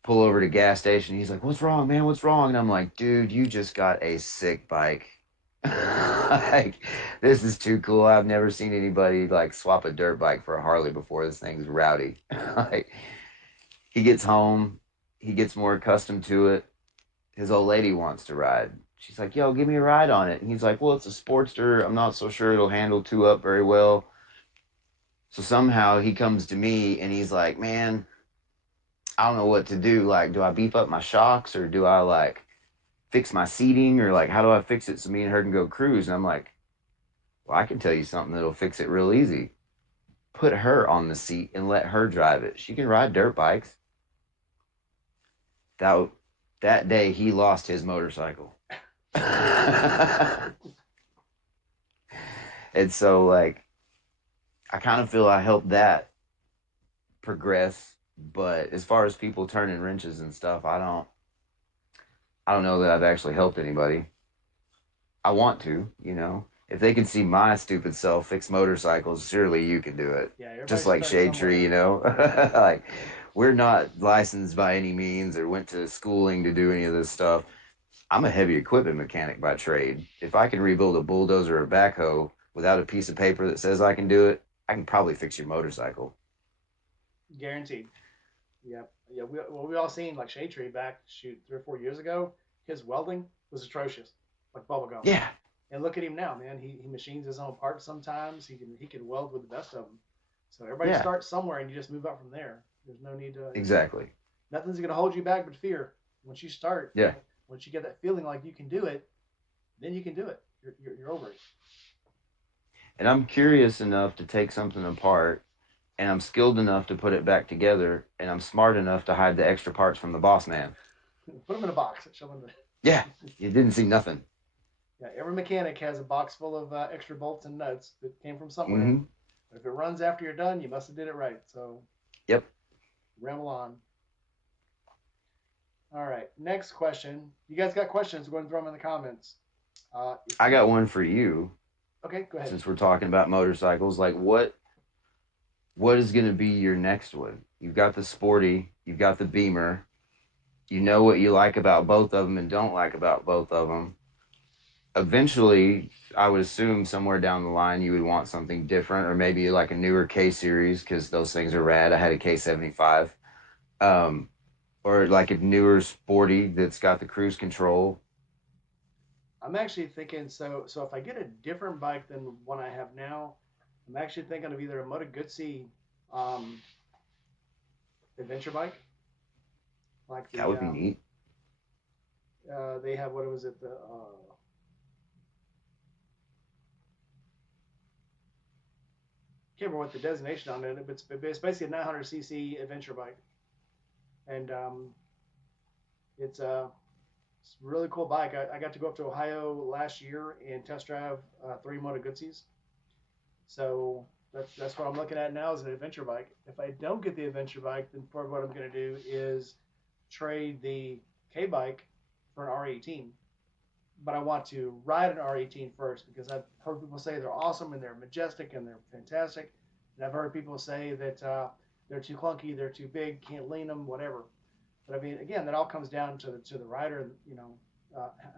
pull over to gas station. He's like, "What's wrong, man? What's wrong?" And I'm like, "Dude, you just got a sick bike." Like, this is too cool. I've never seen anybody like swap a dirt bike for a Harley before. This thing's rowdy. Like, he gets home, he gets more accustomed to it. His old lady wants to ride. She's like, "Yo, give me a ride on it." And he's like, "Well, it's a Sportster. I'm not so sure it'll handle two up very well." So somehow he comes to me and he's like, "Man, I don't know what to do. Like, do I beef up my shocks, or do I like fix my seating, or like how do I fix it so me and her can go cruise?" And I'm like, "Well, I can tell you something that'll fix it real easy. Put her on the seat and let her drive it. She can ride dirt bikes." That that day he lost his motorcycle. And so like I kind of feel I helped that progress, but as far as people turning wrenches and stuff, I don't know that I've actually helped anybody. I want to, If they can see my stupid self fix motorcycles, surely you can do it. Yeah, everybody Just like starts Shade Tree, somewhere. like we're not licensed by any means or went to schooling to do any of this stuff. I'm a heavy equipment mechanic by trade. If I can rebuild a bulldozer or a backhoe without a piece of paper that says I can do it, I can probably fix your motorcycle. Guaranteed. Yep. Yeah. We all seen like Shade Tree back 3 or 4 years ago. His welding was atrocious. like bubblegum. Yeah, And look at him now, man. He machines his own parts sometimes. He can weld with the best of them. So everybody yeah, starts somewhere, and you just move up from there. There's no need to. exactly. Nothing's gonna hold you back but fear. Once you start, Yeah. once you get that feeling like you can do it, then you can do it. You're over it. And I'm curious enough to take something apart, and I'm skilled enough to put it back together, and I'm smart enough to hide the extra parts from the boss man. Put them in a box. Show them. Yeah, you didn't see nothing. Yeah, every mechanic has a box full of extra bolts and nuts that came from somewhere. Mm-hmm. But if it runs after you're done, you must have did it right. So Yep. ramble on. All right, next question. You guys got questions? Go ahead and throw them in the comments. I got one for you. Okay, go ahead. Since we're talking about motorcycles, like what is going to be your next one? You've got the Sporty, you've got the Beamer. You know what you like about both of them and don't like about both of them. Eventually, I would assume somewhere down the line you would want something different, or maybe like a newer K series because those things are rad. I had a K75, or like a newer Sporty that's got the cruise control. I'm actually thinking so if I get a different bike than the one I have now, I'm actually thinking of either a Moto Guzzi um, adventure bike, like That would be neat. they have what was it the can't remember what the designation on it, but it's basically a 900cc adventure bike, and it's a really cool bike. I got to go up to Ohio last year and test drive 3 Moto Guzzis. So that's what I'm looking at now is an adventure bike. If I don't get the adventure bike, then part of what I'm going to do is trade the K bike for an R18. But I want to ride an R18 first because I've heard people say they're awesome and they're majestic and they're fantastic. And I've heard people say that they're too clunky, they're too big, can't lean them, whatever. But I mean, again, that all comes down to the rider. You know,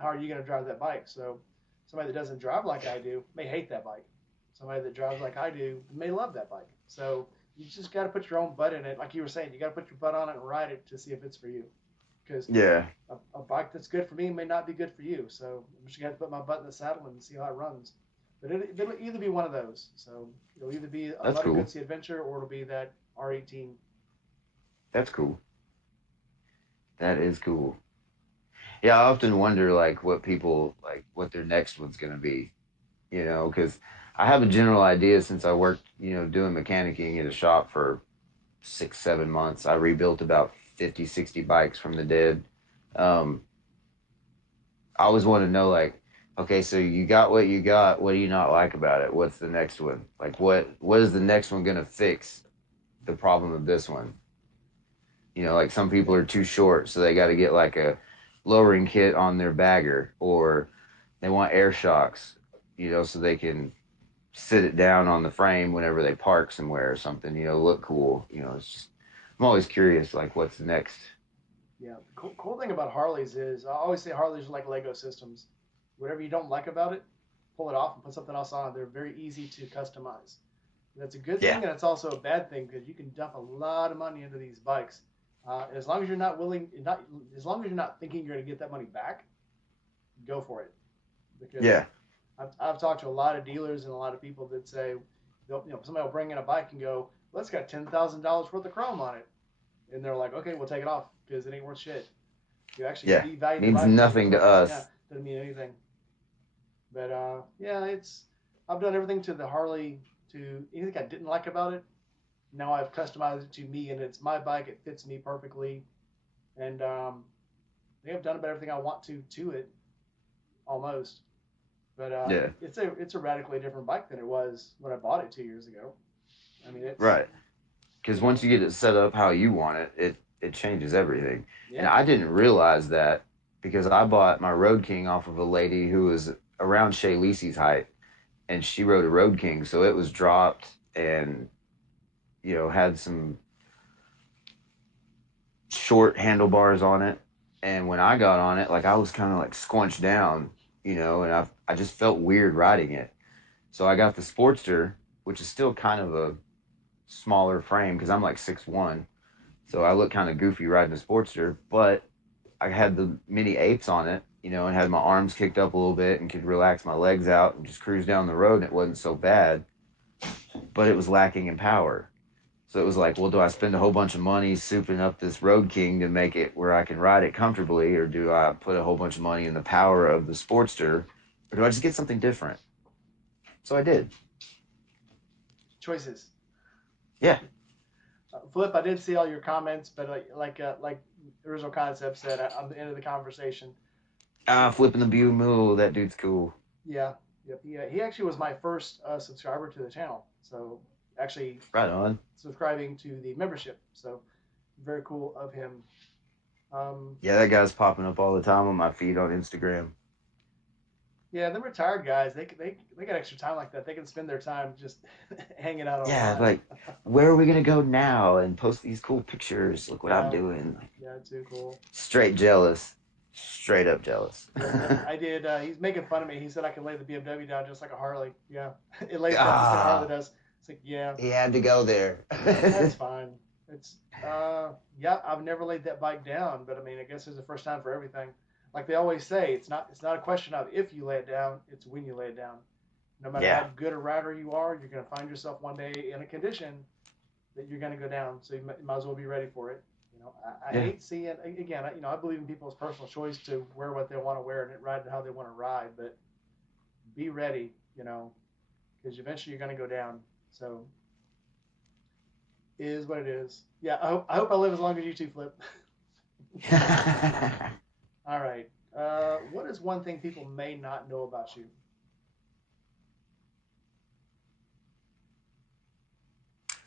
how are you going to drive that bike? So somebody that doesn't drive like I do may hate that bike. Somebody that drives like I do may love that bike. So you just got to put your own butt in it. Like you were saying, you got to put your butt on it and ride it to see if it's for you. Because Yeah, a bike that's good for me may not be good for you. So I'm just going to put my butt in the saddle and see how it runs. But it'll either be one of those. So it'll either be a that's Moto cool. Guzzi Adventure or it'll be that R18. That's cool. That is cool. Yeah, I often wonder like what people like what their next one's gonna be, because I have a general idea since I worked, doing mechanicking at a shop for 6, 7 months. I rebuilt about 50, 60 bikes from the dead. Um, I always want to know like, okay, so you got what you got. What do you not like about it? What's the next one? Like, what is the next one gonna fix the problem of this one? Like some people are too short, so they got to get like a lowering kit on their bagger, or they want air shocks, so they can sit it down on the frame whenever they park somewhere or something, look cool. It's just, I'm always curious, like, what's next? Yeah, the cool thing about Harleys is I always say Harleys are like Lego systems. Whatever you don't like about it, pull it off and put something else on. They're very easy to customize. That's a good Yeah, thing, and it's also a bad thing because you can dump a lot of money into these bikes. As long as you're not willing, as long as you're not thinking you're going to get that money back, go for it. Because yeah, I've talked to a lot of dealers and a lot of people that say, somebody will bring in a bike and go, well, it's got $10,000 worth of chrome on it, and they're like, okay, we'll take it off because it ain't worth shit. You actually yeah. devalue the Means bike. nothing to Yeah, us. doesn't mean anything. But yeah, I've done everything to the Harley to anything I didn't like about it. Now I've customized it to me, and it's my bike. It fits me perfectly, and I think I've done about everything I want to it almost. But Yeah, it's a radically different bike than it was when I bought it 2 years ago. I mean, it's right. Because once you get it set up how you want it, it changes everything. And yeah, I didn't realize that because I bought my Road King off of a lady who was around Shay Lisi's height, and she rode a Road King, so it was dropped and had some short handlebars on it. And when I got on it, like I was kind of like squunched down, and I just felt weird riding it. So I got the Sportster, which is still kind of a smaller frame because I'm like 6'1", so I look kind of goofy riding a Sportster. But I had the mini apes on it, you know, and had my arms kicked up a little bit and could relax my legs out and just cruise down the road, and it wasn't so bad, but it was lacking in power. So it was like, well, do I spend a whole bunch of money souping up this Road King to make it where I can ride it comfortably, or do I put a whole bunch of money in the power of the Sportster, or do I just get something different? So I did. Choices. Yeah. Flip, I did see all your comments, but like Original Concept said on the end of the conversation. Flipping the Bew Mule, that dude's cool. Yeah. Yep. Yeah. He actually was my first subscriber to the channel. So actually, right on. Subscribing to the membership. So very cool of him. Yeah, that guy's popping up all the time on my feed on Instagram. Yeah, the retired guys, they got extra time like that. They can spend their time just hanging out online. Yeah, like, where are we going to go now? And post these cool pictures. Look what I'm doing. Yeah, too cool. Straight jealous. Straight up jealous. I did. He's making fun of me. He said I can lay the BMW down just like a Harley. Yeah, it lays down just like a Harley does. It's like, yeah. He had to go there. That's fine. It's yeah. I've never laid that bike down, but I mean, I guess it's the first time for everything. Like they always say, it's not a question of if you lay it down, it's when you lay it down. No matter how good a rider you are, you're going to find yourself one day in a condition that you're going to go down. So you might as well be ready for it. You know, I hate seeing, again, you know, I believe in people's personal choice to wear what they want to wear and ride how they want to ride, but be ready, you know, because eventually you're going to go down. So it is what it is. Yeah, I hope I live as long as you two, Flip. All right. What is one thing people may not know about you?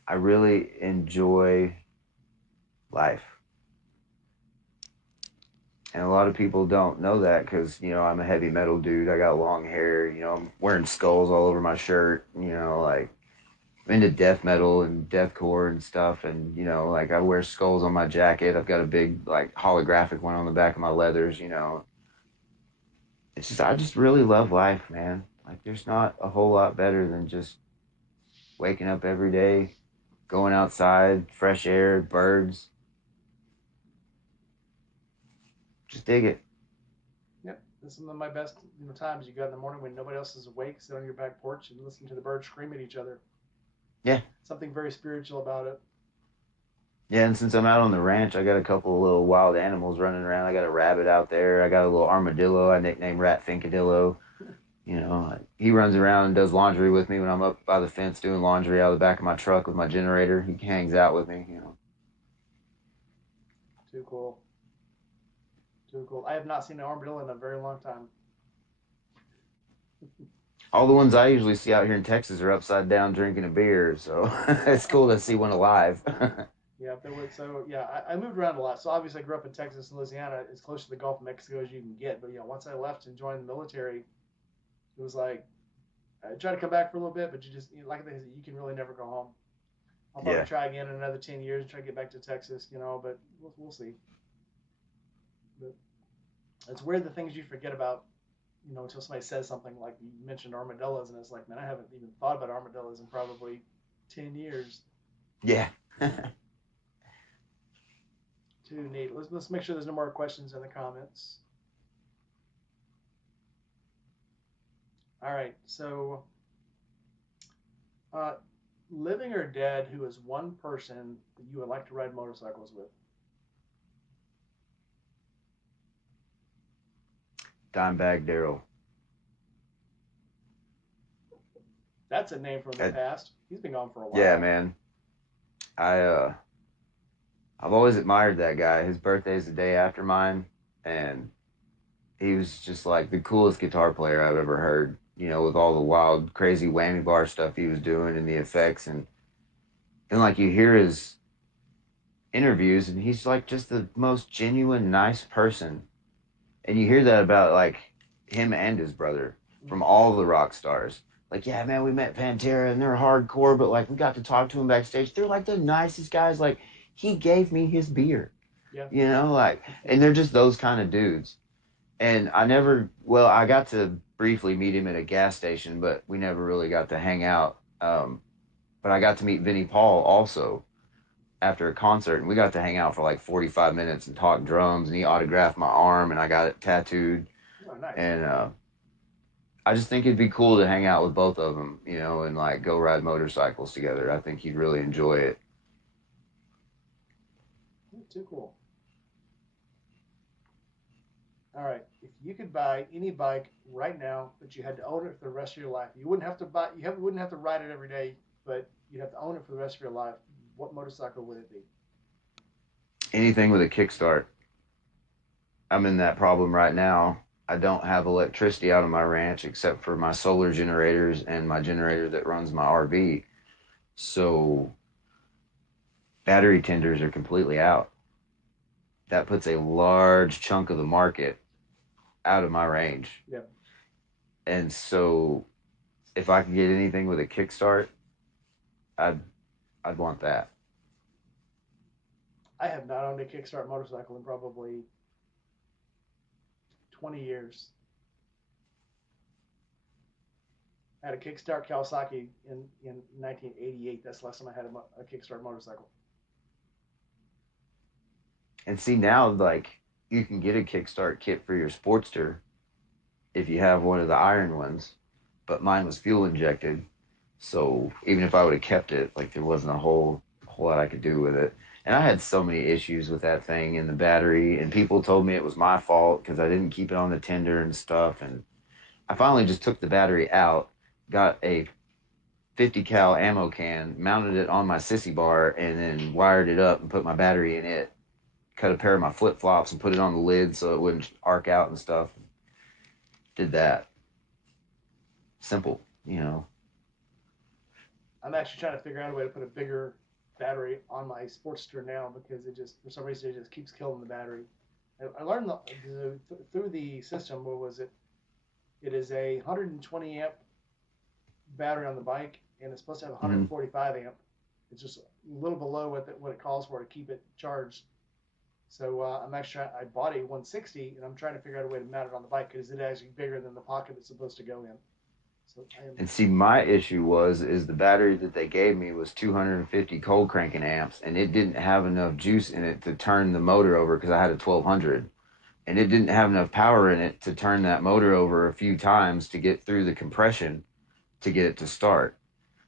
I really enjoy life. And a lot of people don't know that because, you know, I'm a heavy metal dude. I got long hair. You know, I'm wearing skulls all over my shirt. You know, like, I'm into death metal and deathcore and stuff. And, you know, like, I wear skulls on my jacket. I've got a big, like, holographic one on the back of my leathers, you know. It's just, I just really love life, man. Like, there's not a whole lot better than just waking up every day, going outside, fresh air, birds. Just dig it. Yep, this is one of my best times. You go in the morning when nobody else is awake, sit on your back porch and listen to the birds scream at each other. Yeah. Something very spiritual about it. Yeah, and since I'm out on the ranch, I got a couple of little wild animals running around. I got a rabbit out there. I got a little armadillo I nicknamed Rat Finkadillo. You know, he runs around and does laundry with me when I'm up by the fence doing laundry out of the back of my truck with my generator. He hangs out with me, you know. Too cool. Too cool. I have not seen an armadillo in a very long time. All the ones I usually see out here in Texas are upside down drinking a beer, so it's cool to see one alive. Yeah, I moved around a lot. So obviously I grew up in Texas and Louisiana, as close to the Gulf of Mexico as you can get. But once I left and joined the military, it was like I tried to come back for a little bit, but you just like they said, you can really never go home. I'll probably try again in another 10 years and try to get back to Texas, but we'll see. But it's weird the things you forget about, until somebody says something like you mentioned armadillos, and it's like, man, I haven't even thought about armadillos in probably 10 years. Yeah. Too neat. Let's make sure there's no more questions in the comments. All right. So, living or dead, who is one person that you would like to ride motorcycles with? Dimebag Daryl. That's a name from the past. He's been gone for a while. Yeah, man. I've always admired that guy. His birthday's the day after mine, and he was just like the coolest guitar player I've ever heard. With all the wild, crazy whammy bar stuff he was doing and the effects, and like you hear his interviews, and he's like just the most genuine, nice person. And you hear that about like him and his brother from all the rock stars. Like, yeah, man, we met Pantera and they're hardcore, but like we got to talk to him backstage. They're like the nicest guys. Like, he gave me his beer. Yeah. And they're just those kind of dudes. And I got to briefly meet him at a gas station, but we never really got to hang out. But I got to meet Vinnie Paul also after a concert, and we got to hang out for like 45 minutes and talk drums, and he autographed my arm, and I got it tattooed. nice. And I just think it'd be cool to hang out with both of them, you know, and like go ride motorcycles together. I think he'd really enjoy it. Too cool. All right. If you could buy any bike right now, but you had to own it for the rest of your life, you wouldn't have to buy. Wouldn't have to ride it every day, but you'd have to own it for the rest of your life. What motorcycle would it be? Anything with a kickstart. I'm in that problem right now. I don't have electricity out of my ranch except for my solar generators and my generator that runs my RV. So battery tenders are completely out. That puts a large chunk of the market out of my range. Yep. And so if I could get anything with a kickstart, I'd want that. I have not owned a kickstart motorcycle in probably 20 years. I had a kickstart Kawasaki in 1988. That's the last time I had a kickstart motorcycle. And see, now, like, you can get a kickstart kit for your Sportster if you have one of the iron ones, but mine was fuel injected. So even if I would have kept it, like, there wasn't a whole lot I could do with it. And I had so many issues with that thing and the battery, and people told me it was my fault because I didn't keep it on the tender and stuff. And I finally just took the battery out, got a 50 cal ammo can, mounted it on my sissy bar, and then wired it up and put my battery in it. Cut a pair of my flip flops and put it on the lid so it wouldn't arc out and stuff. Did that. Simple, you know. I'm actually trying to figure out a way to put a bigger battery on my Sportster now because it just, for some reason, it just keeps killing the battery. I learned through the system, what was it? It is a 120 amp battery on the bike, and it's supposed to have 145 amp. It's just a little below what it calls for to keep it charged. So I'm actually I bought a 160, and I'm trying to figure out a way to mount it on the bike because it's actually bigger than the pocket it's supposed to go in. So and see, my issue is the battery that they gave me was 250 cold cranking amps, and it didn't have enough juice in it to turn the motor over because I had a 1200, and it didn't have enough power in it to turn that motor over a few times to get through the compression to get it to start.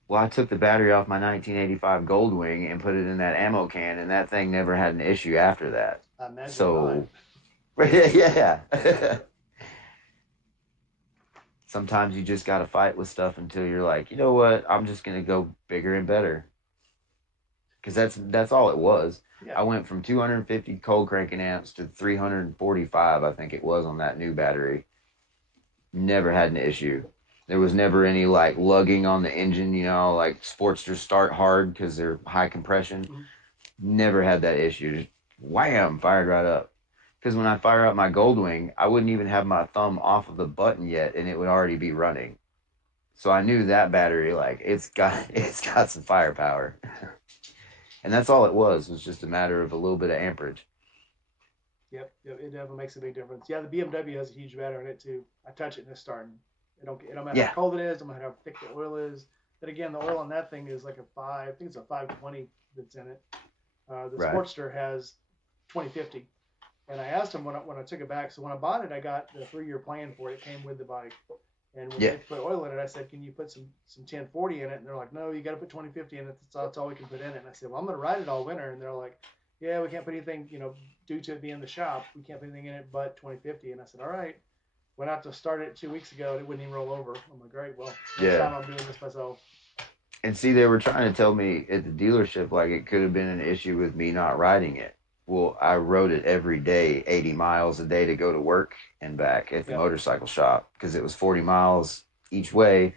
Well, I took the battery off my 1985 Goldwing and put it in that ammo can, and that thing never had an issue after that. So, yeah. Sometimes you just got to fight with stuff until you're like, you know what? I'm just going to go bigger and better. Because that's all it was. Yeah. I went from 250 cold cranking amps to 345, I think it was, on that new battery. Never had an issue. There was never any like lugging on the engine, you know, like Sportsters start hard because they're high compression. Mm-hmm. Never had that issue. Just wham, fired right up. Because when I fire up my Goldwing, I wouldn't even have my thumb off of the button yet, and it would already be running. So I knew that battery, like it's got some firepower. And that's all it was just a matter of a little bit of amperage. Yep, it definitely makes a big difference. Yeah, the BMW has a huge battery in it too. I touch it and it's starting. It don't matter how cold it is, no matter how thick the oil is. But again, the oil on that thing is like I think it's a 520 that's in it. The right. Sportster has 2050. And I asked him when I took it back. So when I bought it, I got the 3-year plan for it. It came with the bike. And when they put oil in it, I said, can you put some 1040 in it? And they're like, no, you got to put 2050 in it. That's all we can put in it. And I said, well, I'm going to ride it all winter. And they're like, yeah, we can't put anything, due to it being in the shop. We can't put anything in it but 2050. And I said, all right. Went out to start it 2 weeks ago, and it wouldn't even roll over. I'm like, great, well, next time I'm doing this myself. And see, they were trying to tell me at the dealership, like, it could have been an issue with me not riding it. Well, I rode it every day, 80 miles a day to go to work and back at the motorcycle shop because it was 40 miles each way.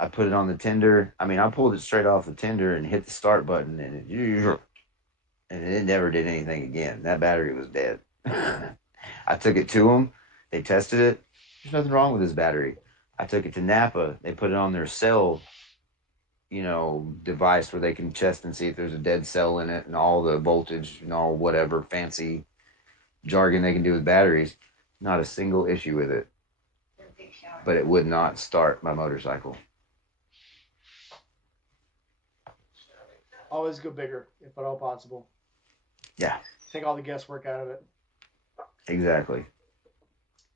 I put it on the tender. I mean, I pulled it straight off the tender and hit the start button, and it never did anything again. That battery was dead. I took it to them. They tested it. There's nothing wrong with this battery. I took it to Napa. They put it on their cell, device where they can test and see if there's a dead cell in it and all the voltage and all whatever fancy jargon they can do with batteries. Not a single issue with it. But it would not start my motorcycle. Always go bigger, if at all possible. Yeah. Take all the guesswork out of it. Exactly.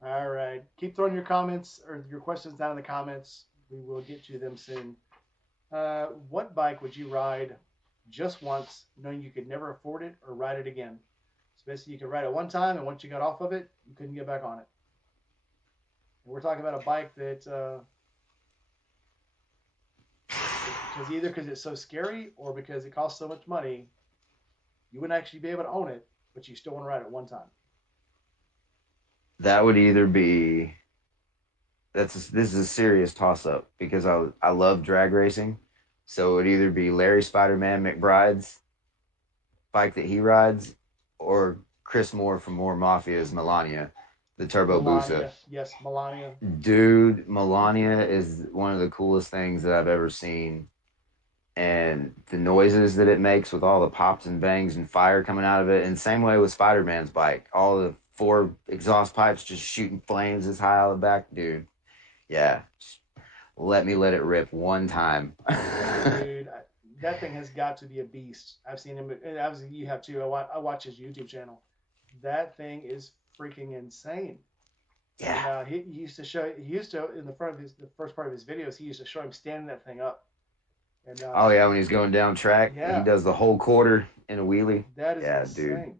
All right. Keep throwing your comments or your questions down in the comments. We will get to them soon. What bike would you ride just once, knowing you could never afford it or ride it again? So basically, you could ride it one time, and once you got off of it, you couldn't get back on it. And we're talking about a bike that because either because it's so scary or because it costs so much money, you wouldn't actually be able to own it, but you still want to ride it one time. That would either be this is a serious toss up because I love drag racing, so it would either be Larry Spider Man McBride's bike that he rides, or Chris Moore from Moore Mafia's Melania, the Turbo Busa. Melania, yes, Melania. Dude, Melania is one of the coolest things that I've ever seen. And the noises that it makes with all the pops and bangs and fire coming out of it. And same way with Spider Man's bike. All the 4 exhaust pipes just shooting flames as high out the back. Dude, yeah. Just let it rip one time. Dude, that thing has got to be a beast. I've seen him, and obviously you have too. I watch his YouTube channel. That thing is freaking insane. Yeah. And, he used to show. He used to in the front of the first part of his videos. He used to show him standing that thing up. And Oh, yeah, when he's going down track, yeah, he does the whole quarter in a wheelie. that is Yeah, insane. dude.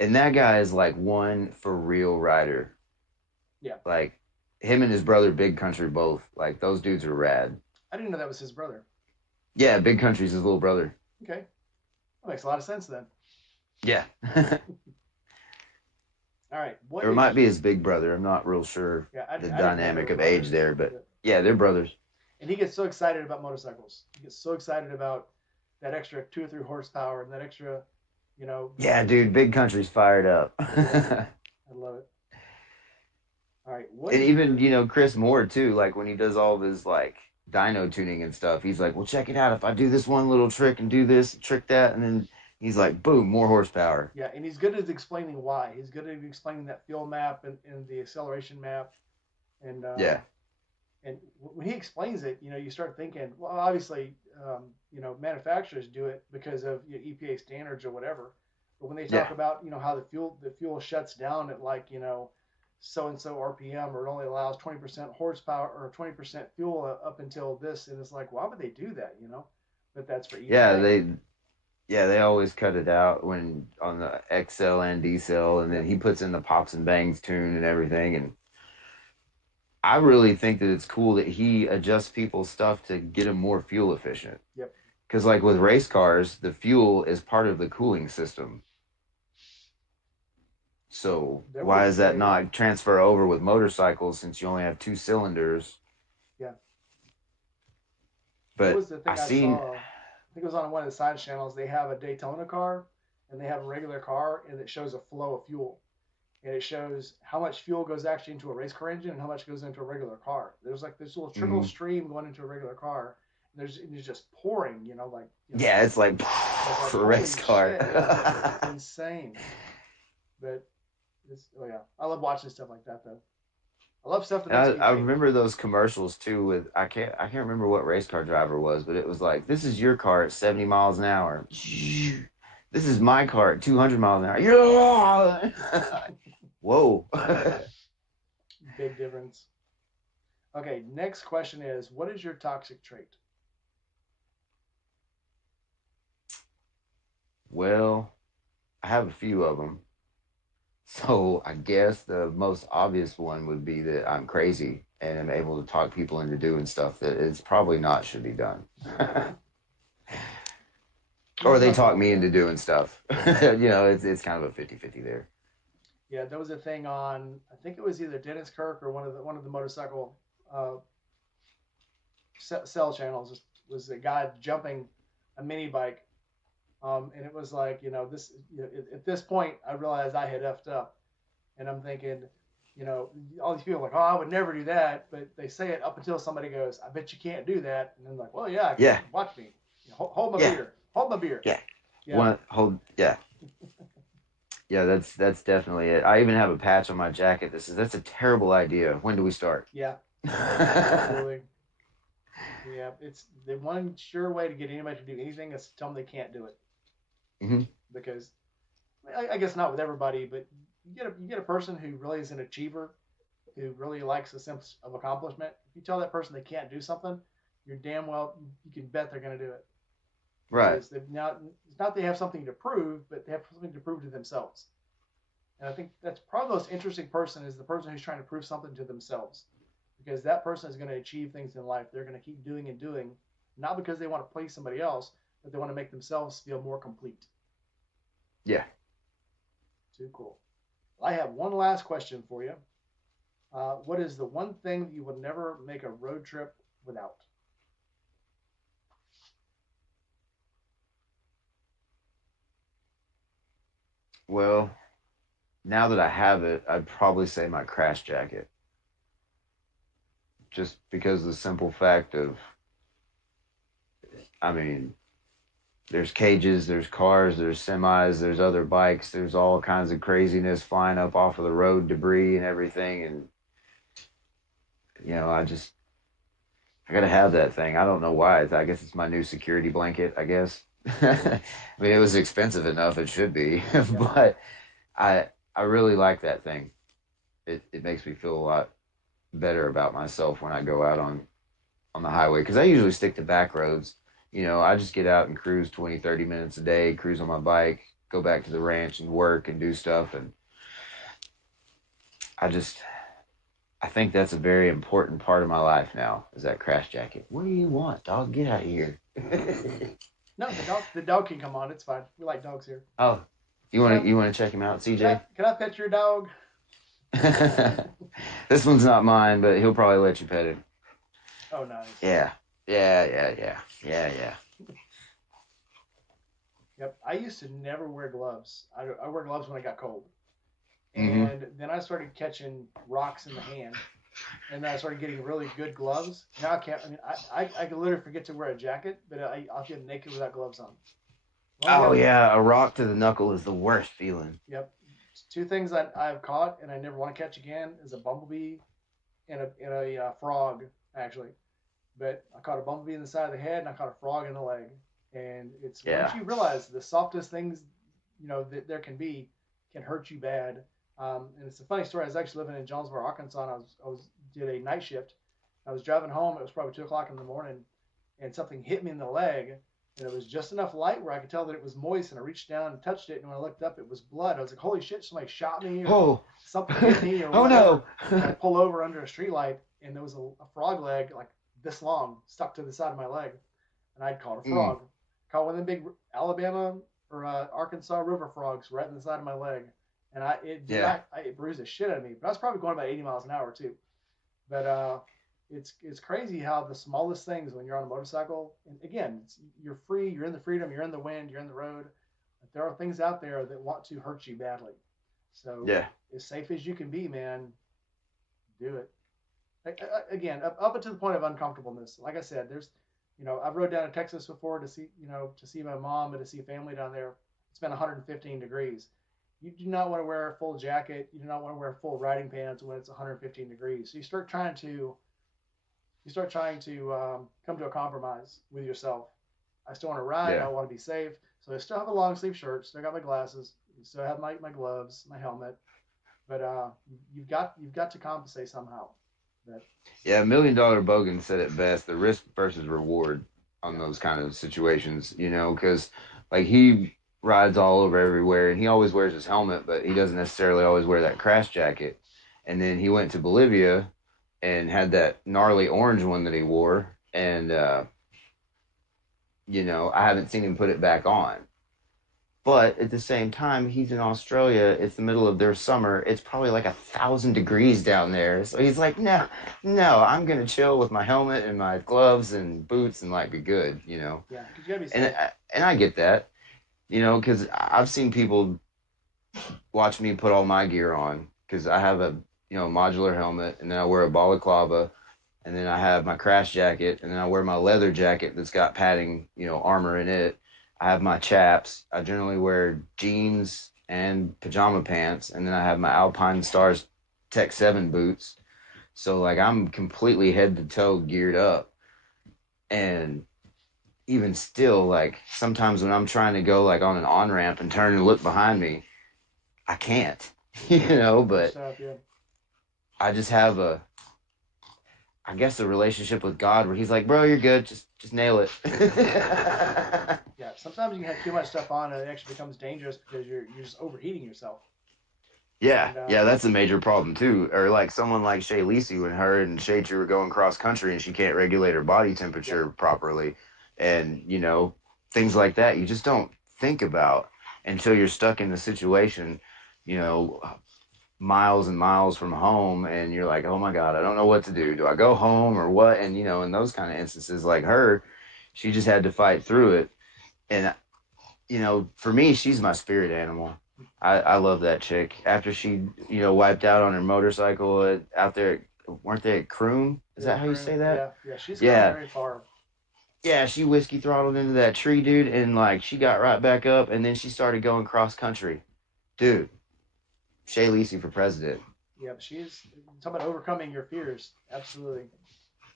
And that guy is like one for real rider. Yeah. Like him and his brother Big Country both. Like those dudes are rad. I didn't know that was his brother. Yeah, Big Country's his little brother. Okay, that makes a lot of sense then. Yeah. All right. Or it might be his big brother. I'm not real sure the dynamic of age there, but yeah, they're brothers. And he gets so excited about motorcycles. He gets so excited about that extra 2 or 3 horsepower and that extra, you know. Yeah, dude, Big Country's fired up. I love it. All right. And even, Chris Moore too, like when he does all of his like dyno tuning and stuff, he's like, well, check it out. If I do this one little trick and do this, trick that, and then he's like, boom, more horsepower. Yeah, and he's good at explaining why. He's good at explaining that fuel map and the acceleration map. And yeah. And when he explains it, you start thinking, well, obviously, manufacturers do it because of EPA standards or whatever. But when they talk about, how the fuel shuts down at like, so and so RPM, or it only allows 20% horsepower or 20% fuel up until this, and it's like, why would they do that? But that's for EPA. They always cut it out when on the XL and D cell, and then he puts in the pops and bangs tune and everything, and I really think that it's cool that he adjusts people's stuff to get them more fuel efficient. Yep. Because like with race cars, the fuel is part of the cooling system. So why does that not transfer over with motorcycles since you only have 2 cylinders? Yeah. But what was the thing I saw? I think it was on one of the side channels. They have a Daytona car and they have a regular car, and it shows a flow of fuel. And it shows how much fuel goes actually into a race car engine and how much goes into a regular car. There's like this little trickle stream going into a regular car. And it's just pouring, yeah, it's like for a race car. It's insane. But I love watching stuff like that though. I love stuff that I remember those commercials too with I can't remember what race car driver it was, but it was like, this is your car at 70 miles an hour. This is my car at 200 miles an hour. Yeah. Whoa. Big difference. Okay, next question is, what is your toxic trait? Well, I have a few of them. So I guess the most obvious one would be that I'm crazy and am able to talk people into doing stuff that is probably not should be done. Or they talk me into doing stuff. It's kind of a 50-50 there. Yeah, there was a thing on, I think it was either Dennis Kirk or one of the motorcycle cell channels. Was a guy jumping a mini bike, and it was like, this. At this point, I realized I had effed up, and I'm thinking, all these people are like, oh, I would never do that, but they say it up until somebody goes, I bet you can't do that, and then like, well, yeah, I can. Watch me, hold my beer, hold my beer. Yeah. Yeah, that's definitely it. I even have a patch on my jacket that says, that's a terrible idea. When do we start? Yeah. Absolutely. Yeah, it's the one sure way to get anybody to do anything is to tell them they can't do it. Mm-hmm. Because I guess not with everybody, but you get a person who really is an achiever, who really likes a sense of accomplishment, if you tell that person they can't do something, you're damn well you can bet they're going to do it. Right. Because now it's not they have something to prove, but they have something to prove to themselves. And I think that's probably the most interesting person is the person who's trying to prove something to themselves, because that person is going to achieve things in life. They're going to keep doing and doing, not because they want to please somebody else, but they want to make themselves feel more complete. Yeah. Too cool. I have one last question for you. What is the one thing that you would never make a road trip without? Well, now that I have it, I'd probably say my crash jacket. Just because of the simple fact of, I mean, there's cages, there's cars, there's semis, there's other bikes, there's all kinds of craziness flying up off of the road, debris and everything. And, I gotta have that thing. I don't know why. I guess it's my new security blanket, I guess. I mean, it was expensive enough, it should be. But I really like that thing. It makes me feel a lot better about myself when I go out on the highway, because I usually stick to back roads. I just get out and cruise 20, 30 minutes a day, cruise on my bike, go back to the ranch and work and do stuff. And I think that's a very important part of my life now, is that crash jacket. What do you want, dog? Get out of here. No, the dog can come on. It's fine. We like dogs here. Oh, you want to check him out, CJ? Can I pet your dog? This one's not mine, but he'll probably let you pet it. Oh, nice. Yeah. Yep. I used to never wear gloves. I wear gloves when I got cold. Mm-hmm. And then I started catching rocks in the hand. And then I started getting really good gloves. Now I can't. I mean, I can literally forget to wear a jacket, but I'll get naked without gloves on. Oh, yeah. A rock to the knuckle is the worst feeling. Yep. Two things I've caught and I never want to catch again is a bumblebee and a frog, actually. But I caught a bumblebee in the side of the head and I caught a frog in the leg. And it's once you realize the softest things, that there can be can hurt you bad. And it's a funny story. I was actually living in Jonesboro, Arkansas, and I did a night shift. I was driving home. It was probably 2:00 in the morning, and something hit me in the leg, and it was just enough light where I could tell that it was moist. And I reached down and touched it, and when I looked up, it was blood. I was like, "Holy shit! Somebody shot me, or something hit me, or oh no!" And I pull over under a streetlight, and there was a frog leg like this long stuck to the side of my leg, and I'd caught a frog. Caught one of the big Alabama or Arkansas river frogs right in the side of my leg. And it bruised the shit out of me. But I was probably going about 80 miles an hour too. But it's crazy how the smallest things when you're on a motorcycle, and again, you're free, you're in the freedom, you're in the wind, you're in the road. But there are things out there that want to hurt you badly. So as safe as you can be, man, do it. Again, up to the point of uncomfortableness. Like I said, there's, I've rode down to Texas before to see my mom and to see family down there. It's been 115 degrees. You do not want to wear a full jacket. You do not want to wear full riding pants when it's 115 degrees. So you start trying to come to a compromise with yourself. I still want to ride. I want to be safe. So I still have a long sleeve shirt. Still got my glasses. Still have my gloves, my helmet. But you've got to compensate somehow. $1 Million Bogan said it best: the risk versus reward on those kind of situations. Because like he rides all over everywhere, and he always wears his helmet, but he doesn't necessarily always wear that crash jacket. And then he went to Bolivia and had that gnarly orange one that he wore, and I haven't seen him put it back on. But at the same time, he's in Australia. It's the middle of their summer. It's probably like 1,000 degrees down there. So he's like, no, I'm gonna chill with my helmet and my gloves and boots and be good, Yeah, because you gotta be safe. And I get that. Because I've seen people watch me put all my gear on, because I have a, modular helmet, and then I wear a balaclava, and then I have my crash jacket, and then I wear my leather jacket that's got padding, armor in it. I have my chaps. I generally wear jeans and pajama pants, and then I have my Alpine Stars Tech 7 boots. So, I'm completely head to toe geared up. And even still, sometimes when I'm trying to go on an on-ramp and turn and look behind me, I can't, but I just have I guess a relationship with God where he's like, bro, you're good. Just nail it. Yeah, sometimes you can have too much stuff on and it actually becomes dangerous because you're just overheating yourself. Yeah, And, yeah, that's a major problem too. Or like someone like Shay Lisi, when her and Shay True were going cross country and she can't regulate her body temperature properly, and things like that. You just don't think about until you're stuck in the situation, you know, miles and miles from home, and you're like, oh my God, I don't know what to do. Do I go home or what? And in those kind of instances, like her, she just had to fight through it. And for me, she's my spirit animal. I love that chick. After she, wiped out on her motorcycle out there, weren't they at Croom? Is that how you say that? Yeah, she's come Yeah. very far. Yeah, she whiskey throttled into that tree, dude, and like she got right back up, and then she started going cross country. Dude, Shay Lisi for president. Yeah, but she's talking about overcoming your fears. Absolutely.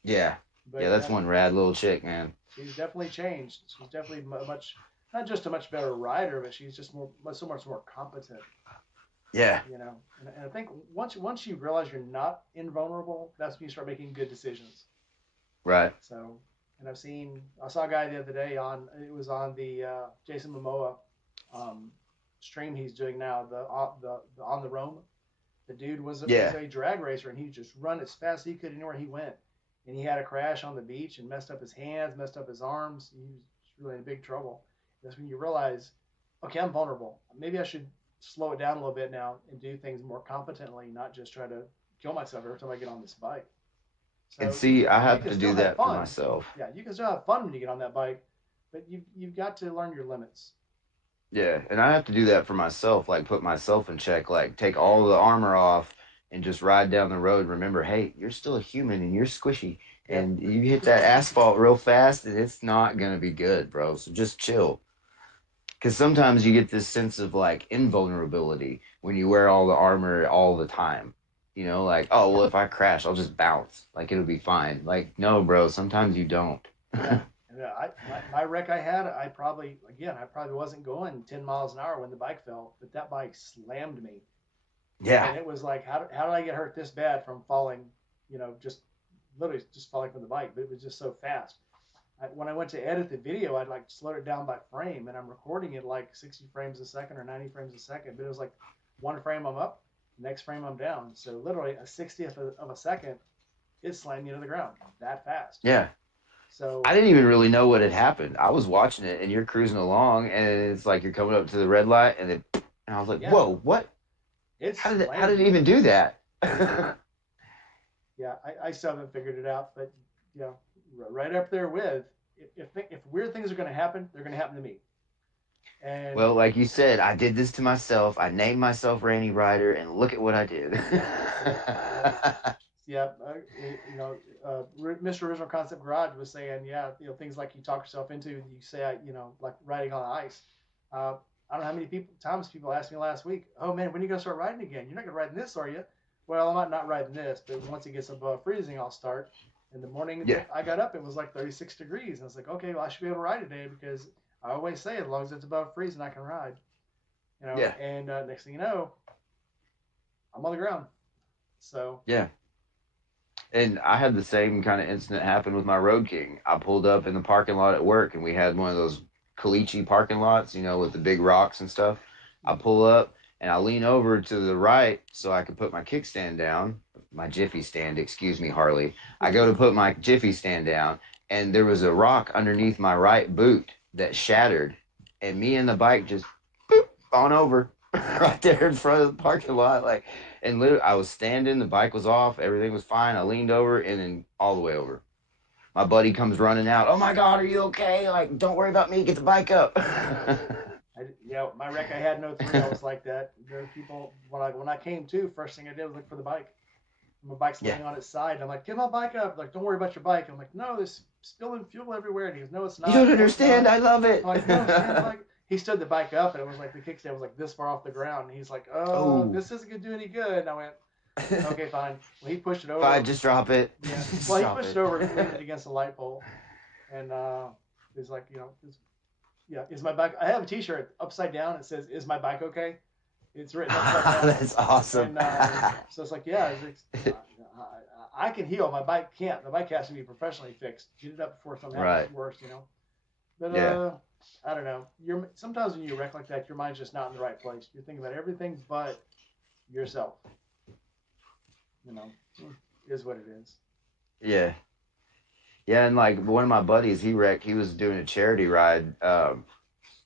Yeah. But, yeah, that's one rad little chick, man. She's definitely changed. She's definitely not just a much better rider, but she's just so much more competent. Yeah. And I think once you realize you're not invulnerable, that's when you start making good decisions. Right. So, and I saw a guy the other day on the Jason Momoa stream he's doing now, the on the roam. The dude was a drag racer, and he just run as fast as he could anywhere he went. And he had a crash on the beach and messed up his hands, messed up his arms. He was really in big trouble. That's when you realize, okay, I'm vulnerable. Maybe I should slow it down a little bit now and do things more competently, not just try to kill myself every time I get on this bike. So and see, I have to do that for myself. Yeah, you can still have fun when you get on that bike, but you've got to learn your limits. Yeah, and I have to do that for myself, like put myself in check, like take all the armor off and just ride down the road. Remember, hey, you're still a human and you're squishy. Yeah. And you hit that asphalt real fast and it's not going to be good, bro. So just chill. Because sometimes you get this sense of like invulnerability when you wear all the armor all the time. Like, oh, well, if I crash, I'll just bounce. Like, it'll be fine. Like, no, bro, sometimes you don't. Yeah. My wreck I had, I probably wasn't going 10 miles an hour when the bike fell, but that bike slammed me. Yeah. And it was like, how did I get hurt this bad from falling, just literally just falling from the bike, but it was just so fast. When I went to edit the video, I'd like slowed it down by frame, and I'm recording it like 60 frames a second or 90 frames a second, but it was like one frame I'm up, next frame I'm down. So literally a 60th of a second, it slammed me to the ground that fast. Yeah. So I didn't even really know what had happened. I was watching it, and you're cruising along, and it's like you're coming up to the red light, and I was like, whoa, what? How did it even do that? Yeah, I still haven't figured it out, but right up there with if weird things are going to happen, they're going to happen to me. And well, like you said, I did this to myself. I named myself Randy Ryder, and look at what I did. Mr. Original Concept Garage was saying, things like you talk yourself into, you say, like riding on ice. I don't know how many times people asked me last week, oh man, when are you going to start riding again? You're not going to ride in this, are you? Well, I'm not riding this, but once it gets above freezing, I'll start. In the morning, I got up, it was like 36 degrees. And I was like, okay, well, I should be able to ride today because I always say as long as it's above freezing, I can ride. And next thing you know, I'm on the ground. So yeah. And I had the same kind of incident happen with my Road King. I pulled up in the parking lot at work, and we had one of those caliche parking lots, with the big rocks and stuff. I pull up, and I lean over to the right so I could put my kickstand down. My Jiffy stand, excuse me, Harley. I go to put my Jiffy stand down, and there was a rock underneath my right boot that shattered, and me and the bike just boop, on over right there in front of the parking lot. And literally, I was standing, the bike was off, everything was fine. I leaned over, and then all the way over. My buddy comes running out. Oh my God, are you okay? Like, don't worry about me. Get the bike up. My wreck I had in 03, I was like that. There were people when I came to, first thing I did was look for the bike. My bike's laying on its side. I'm like, get my bike up. Like, don't worry about your bike. I'm like, no, there's spilling fuel everywhere. And he goes, no, it's not. You don't understand. I love it. I'm like, no, like, he stood the bike up, and it was like the kickstand was like this far off the ground. And he's like, oh, this isn't going to do any good. And I went, okay, fine. Well, he pushed it over. Fine, just drop it. Yeah. Well, he pushed it over and leaned it against the light pole. And he's like, is my bike, I have a t-shirt upside down. It says, is my bike okay? It's written up like that. That's awesome. And so it's like, yeah, I can heal. My bike can't. The bike has to be professionally fixed. Get it up before something happens Right. worse, you know. But Yeah. I don't know. Sometimes when you wreck like that, your mind's just not in the right place. You're thinking about everything but yourself. You know, it is what it is. Yeah. Yeah, and like one of my buddies, he wrecked. He was doing a charity ride, and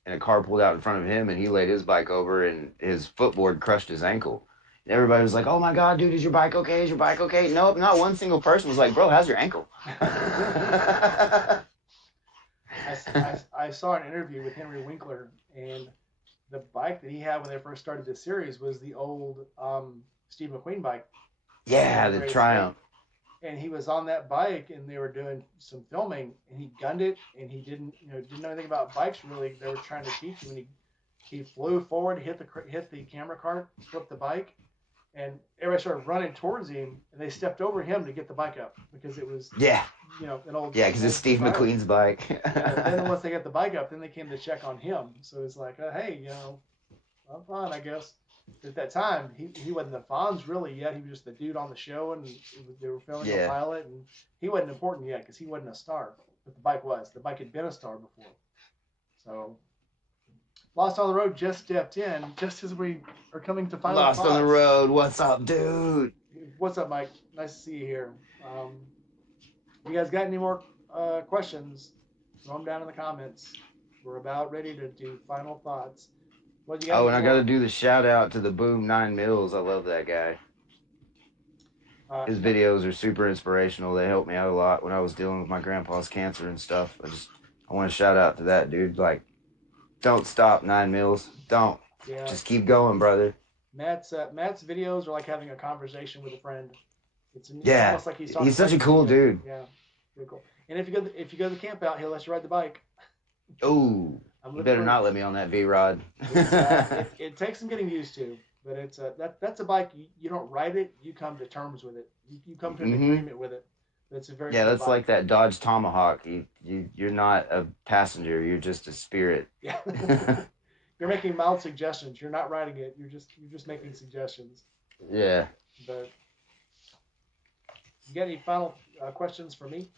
a car pulled out in front of him, and he laid his bike over, and his footboard crushed his ankle. And everybody was like, "Oh my God, dude, is your bike okay? Is your bike okay?" Nope, not one single person was like, "Bro, how's your ankle?" I saw an interview with Henry Winkler, and the bike that he had when they first started this series was the old Steve McQueen bike. Yeah, the Triumph. And he was on that bike, and they were doing some filming, and he gunned it, and he didn't know anything about bikes really. They were trying to teach him, and he flew forward, hit the camera cart, flipped the bike, and everybody started running towards him, and they stepped over him to get the bike up because it was an old because it's Steve McQueen's bike. And then once they got the bike up, then they came to check on him. So it's like, hey, I'm fine, I guess. At that time, he wasn't the Fonz really yet. He was just the dude on the show, and they were filming a pilot, and he wasn't important yet because he wasn't a star. But the bike was. The bike had been a star before. So, Lost on the Road just stepped in, just as we are coming to final Lost thoughts. on the Road. What's up, dude? What's up, Mike? Nice to see you here. You guys got any more questions? Throw them down in the comments. We're about ready to do final thoughts. And I got to do the shout out to the Boom 9 Mills. I love that guy. His videos are super inspirational. They helped me out a lot when I was dealing with my grandpa's cancer and stuff. I want to shout out to that dude. Like, don't stop, 9 Mills. Don't. Yeah. Just keep going, brother. Matt's videos are like having a conversation with a friend. It's almost like he's such a cool dude. Yeah, pretty cool. And if you go to the camp out, he'll let you ride the bike. Oh. You better not let me on that V-Rod. It takes some getting used to, but it's that's a bike. You don't ride it. You come to terms with it. You come to an agreement with it. It's a very that's bike. like that Dodge Tomahawk. You're not a passenger. You're just a spirit. Yeah. You're making mild suggestions. You're not riding it. You're just making suggestions. Yeah. But you got any final questions for me?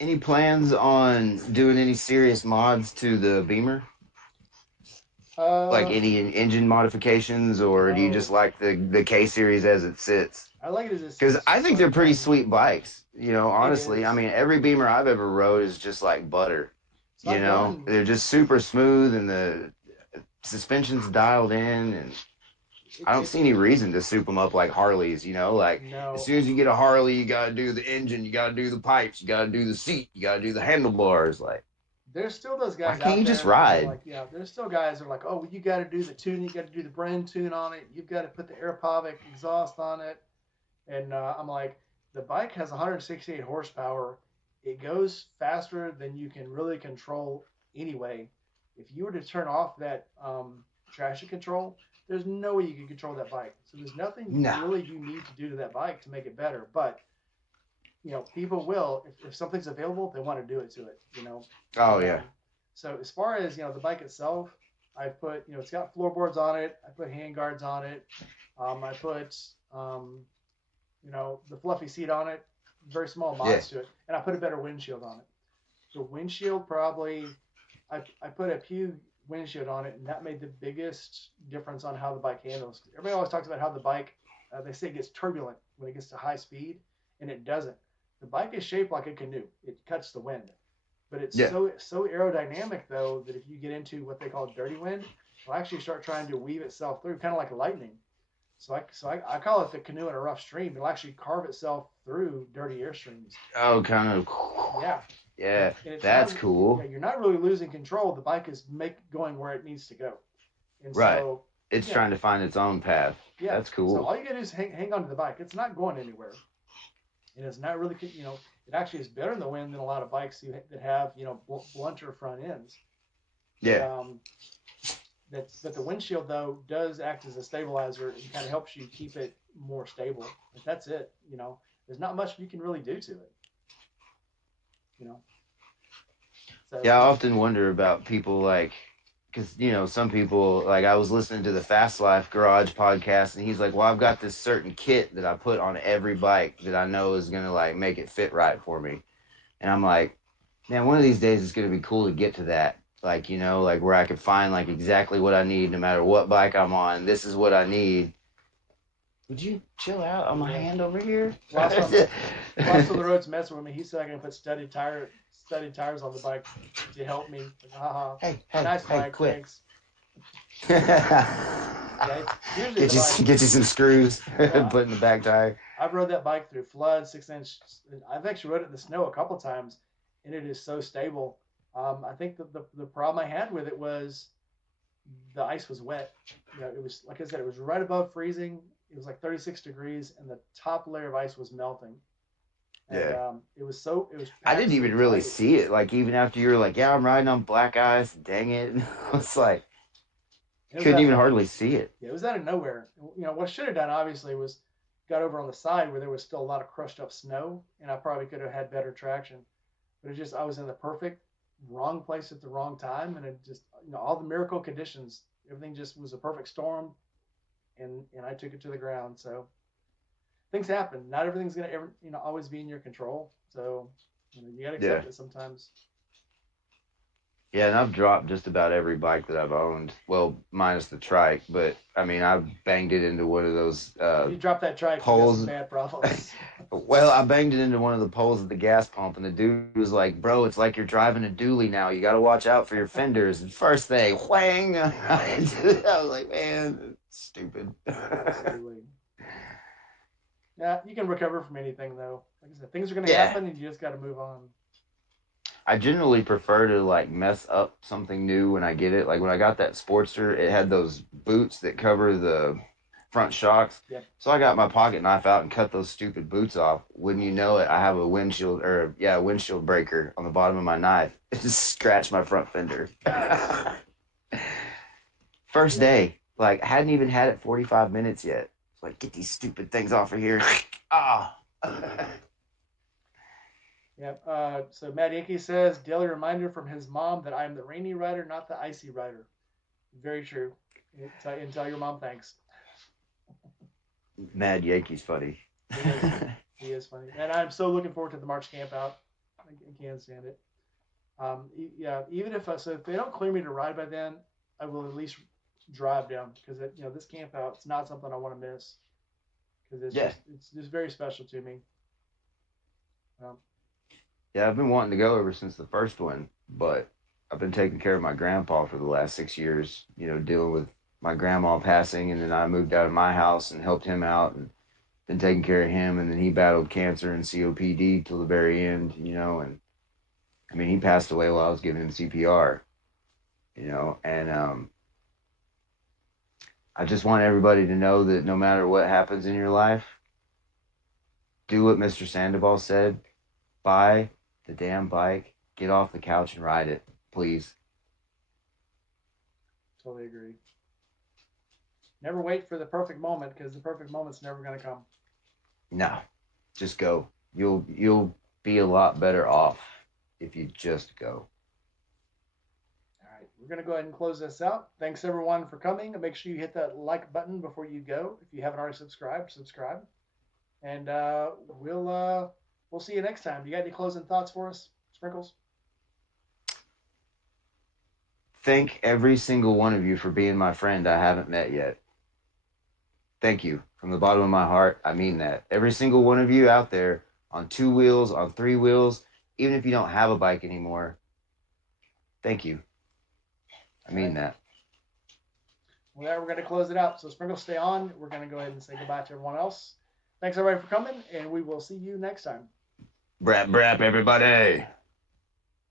Any plans on doing any serious mods to the Beamer? Like any engine modifications, or do you just like the K series as it sits? I like it as it sits. Because I think they're pretty sweet bikes. Honestly, I mean, every Beamer I've ever rode is just like butter. They're just super smooth, and the suspension's dialed in, and I don't see any reason to soup them up like Harleys, As soon as you get a Harley, you got to do the engine, you got to do the pipes, you got to do the seat, you got to do the handlebars. Like, there's still those guys why can't you just ride? There's still guys that are like, oh, you got to do the tune, you got to do the brand tune on it, you've got to put the Aeropovic exhaust on it. And I'm like, the bike has 168 horsepower. It goes faster than you can really control anyway. If you were to turn off that traction control, there's no way you can control that bike. So there's nothing really you need to do to that bike to make it better. But, people will, if something's available, they want to do it to it, Oh, yeah. So as far as, the bike itself, I put, it's got floorboards on it. I put hand guards on it. I put, the fluffy seat on it, very small mods to it. And I put a better windshield on it. The windshield probably, I put a Pew windshield on it, and that made the biggest difference on how the bike handles. Everybody always talks about how the bike, they say it gets turbulent when it gets to high speed, and it doesn't. The bike is shaped like a canoe. It cuts the wind. But it's so aerodynamic, though, that if you get into what they call dirty wind, it'll actually start trying to weave itself through, kind of like lightning. So I call it the canoe in a rough stream. It'll actually carve itself through dirty airstreams. Oh, kind of. Yeah. Yeah, that's cool. Yeah, you're not really losing control. The bike is going where it needs to go. And right. So, it's trying to find its own path. Yeah. That's cool. So all you got to do is hang on to the bike. It's not going anywhere. And it's not really, it actually is better in the wind than a lot of bikes that have, blunter front ends. Yeah. But the windshield, though, does act as a stabilizer and kind of helps you keep it more stable. But that's it. There's not much you can really do to it. you know. So, Yeah, I often wonder about people like, because some people like I was listening to the Fast Life Garage podcast, and he's like, "Well, I've got this certain kit that I put on every bike that I know is gonna like make it fit right for me," and I'm like, "Man, one of these days it's gonna be cool to get to that, like like where I could find like exactly what I need, no matter what bike I'm on. This is what I need." Would you chill out on my hand over here? Lost on the road's messing with me. He said I can put studded tires on the bike to help me. Like, haha. Hey, nice bike, quit. thanks. Yeah, usually get you some screws and put in the back tire. I've rode that bike through floods, 6-inch. I've actually rode it in the snow a couple times, and it is so stable. I think the problem I had with it was the ice was wet. It was, like I said, it was right above freezing. It was like 36 degrees, and the top layer of ice was melting. And, yeah. It was. I didn't even really see it. Like even after you were like, "Yeah, I'm riding on black ice." Dang it! It's like couldn't even hardly see it. Yeah, it was out of nowhere. What I should have done obviously was got over on the side where there was still a lot of crushed up snow, and I probably could have had better traction. But it just I was in the perfect wrong place at the wrong time, and it just all the miracle conditions. Everything just was a perfect storm, and I took it to the ground. So things happen. Not everything's gonna ever always be in your control. So you gotta accept it sometimes. Yeah, and I've dropped just about every bike that I've owned. Well, minus the trike, but I mean, I banged it into one of those. You dropped that trike, poles. You got some bad problems. Well, I banged it into one of the poles at the gas pump, and the dude was like, "Bro, it's like you're driving a dually now. You got to watch out for your fenders." And first thing, whang! I was like, "Man, stupid." Yeah, you can recover from anything though. Like I said, things are going to happen, and you just got to move on. I generally prefer to like mess up something new when I get it. Like when I got that Sportster, it had those boots that cover the front shocks. Yep. So I got my pocket knife out and cut those stupid boots off. Wouldn't you know it, I have a windshield breaker on the bottom of my knife. It just scratched my front fender. First day, like I hadn't even had it 45 minutes yet. It's like, get these stupid things off of here. Yep. So Matt Yankee says, daily reminder from his mom that I am the rainy rider, not the icy rider. Very true. And tell your mom thanks. Mad Yankee's funny. He is funny. And I'm so looking forward to the March camp out. I can't stand it. Yeah, even if they don't clear me to ride by then, I will at least drive down because this camp out, it's not something I want to miss because it's just very special to me. Yeah, I've been wanting to go ever since the first one, but I've been taking care of my grandpa for the last 6 years, dealing with my grandma passing, and then I moved out of my house and helped him out and been taking care of him, and then he battled cancer and COPD till the very end, and I mean, he passed away while I was giving him CPR, and I just want everybody to know that no matter what happens in your life, do what Mr. Sandoval said, buy the damn bike, get off the couch and ride it, please. Totally agree. Never wait for the perfect moment because the perfect moment's never going to come. No, just go. You'll be a lot better off if you just go. All right, we're going to go ahead and close this out. Thanks everyone for coming. Make sure you hit that like button before you go. If you haven't already subscribe. And we'll see you next time. You got any closing thoughts for us, Sprinkles? Thank every single one of you for being my friend I haven't met yet. Thank you. From the bottom of my heart, I mean that. Every single one of you out there on 2 wheels, on 3 wheels, even if you don't have a bike anymore, thank you. I mean that. Well, we're going to close it out. So Sprinkles, stay on. We're going to go ahead and say goodbye to everyone else. Thanks everybody for coming, and we will see you next time. Brap, brap, everybody.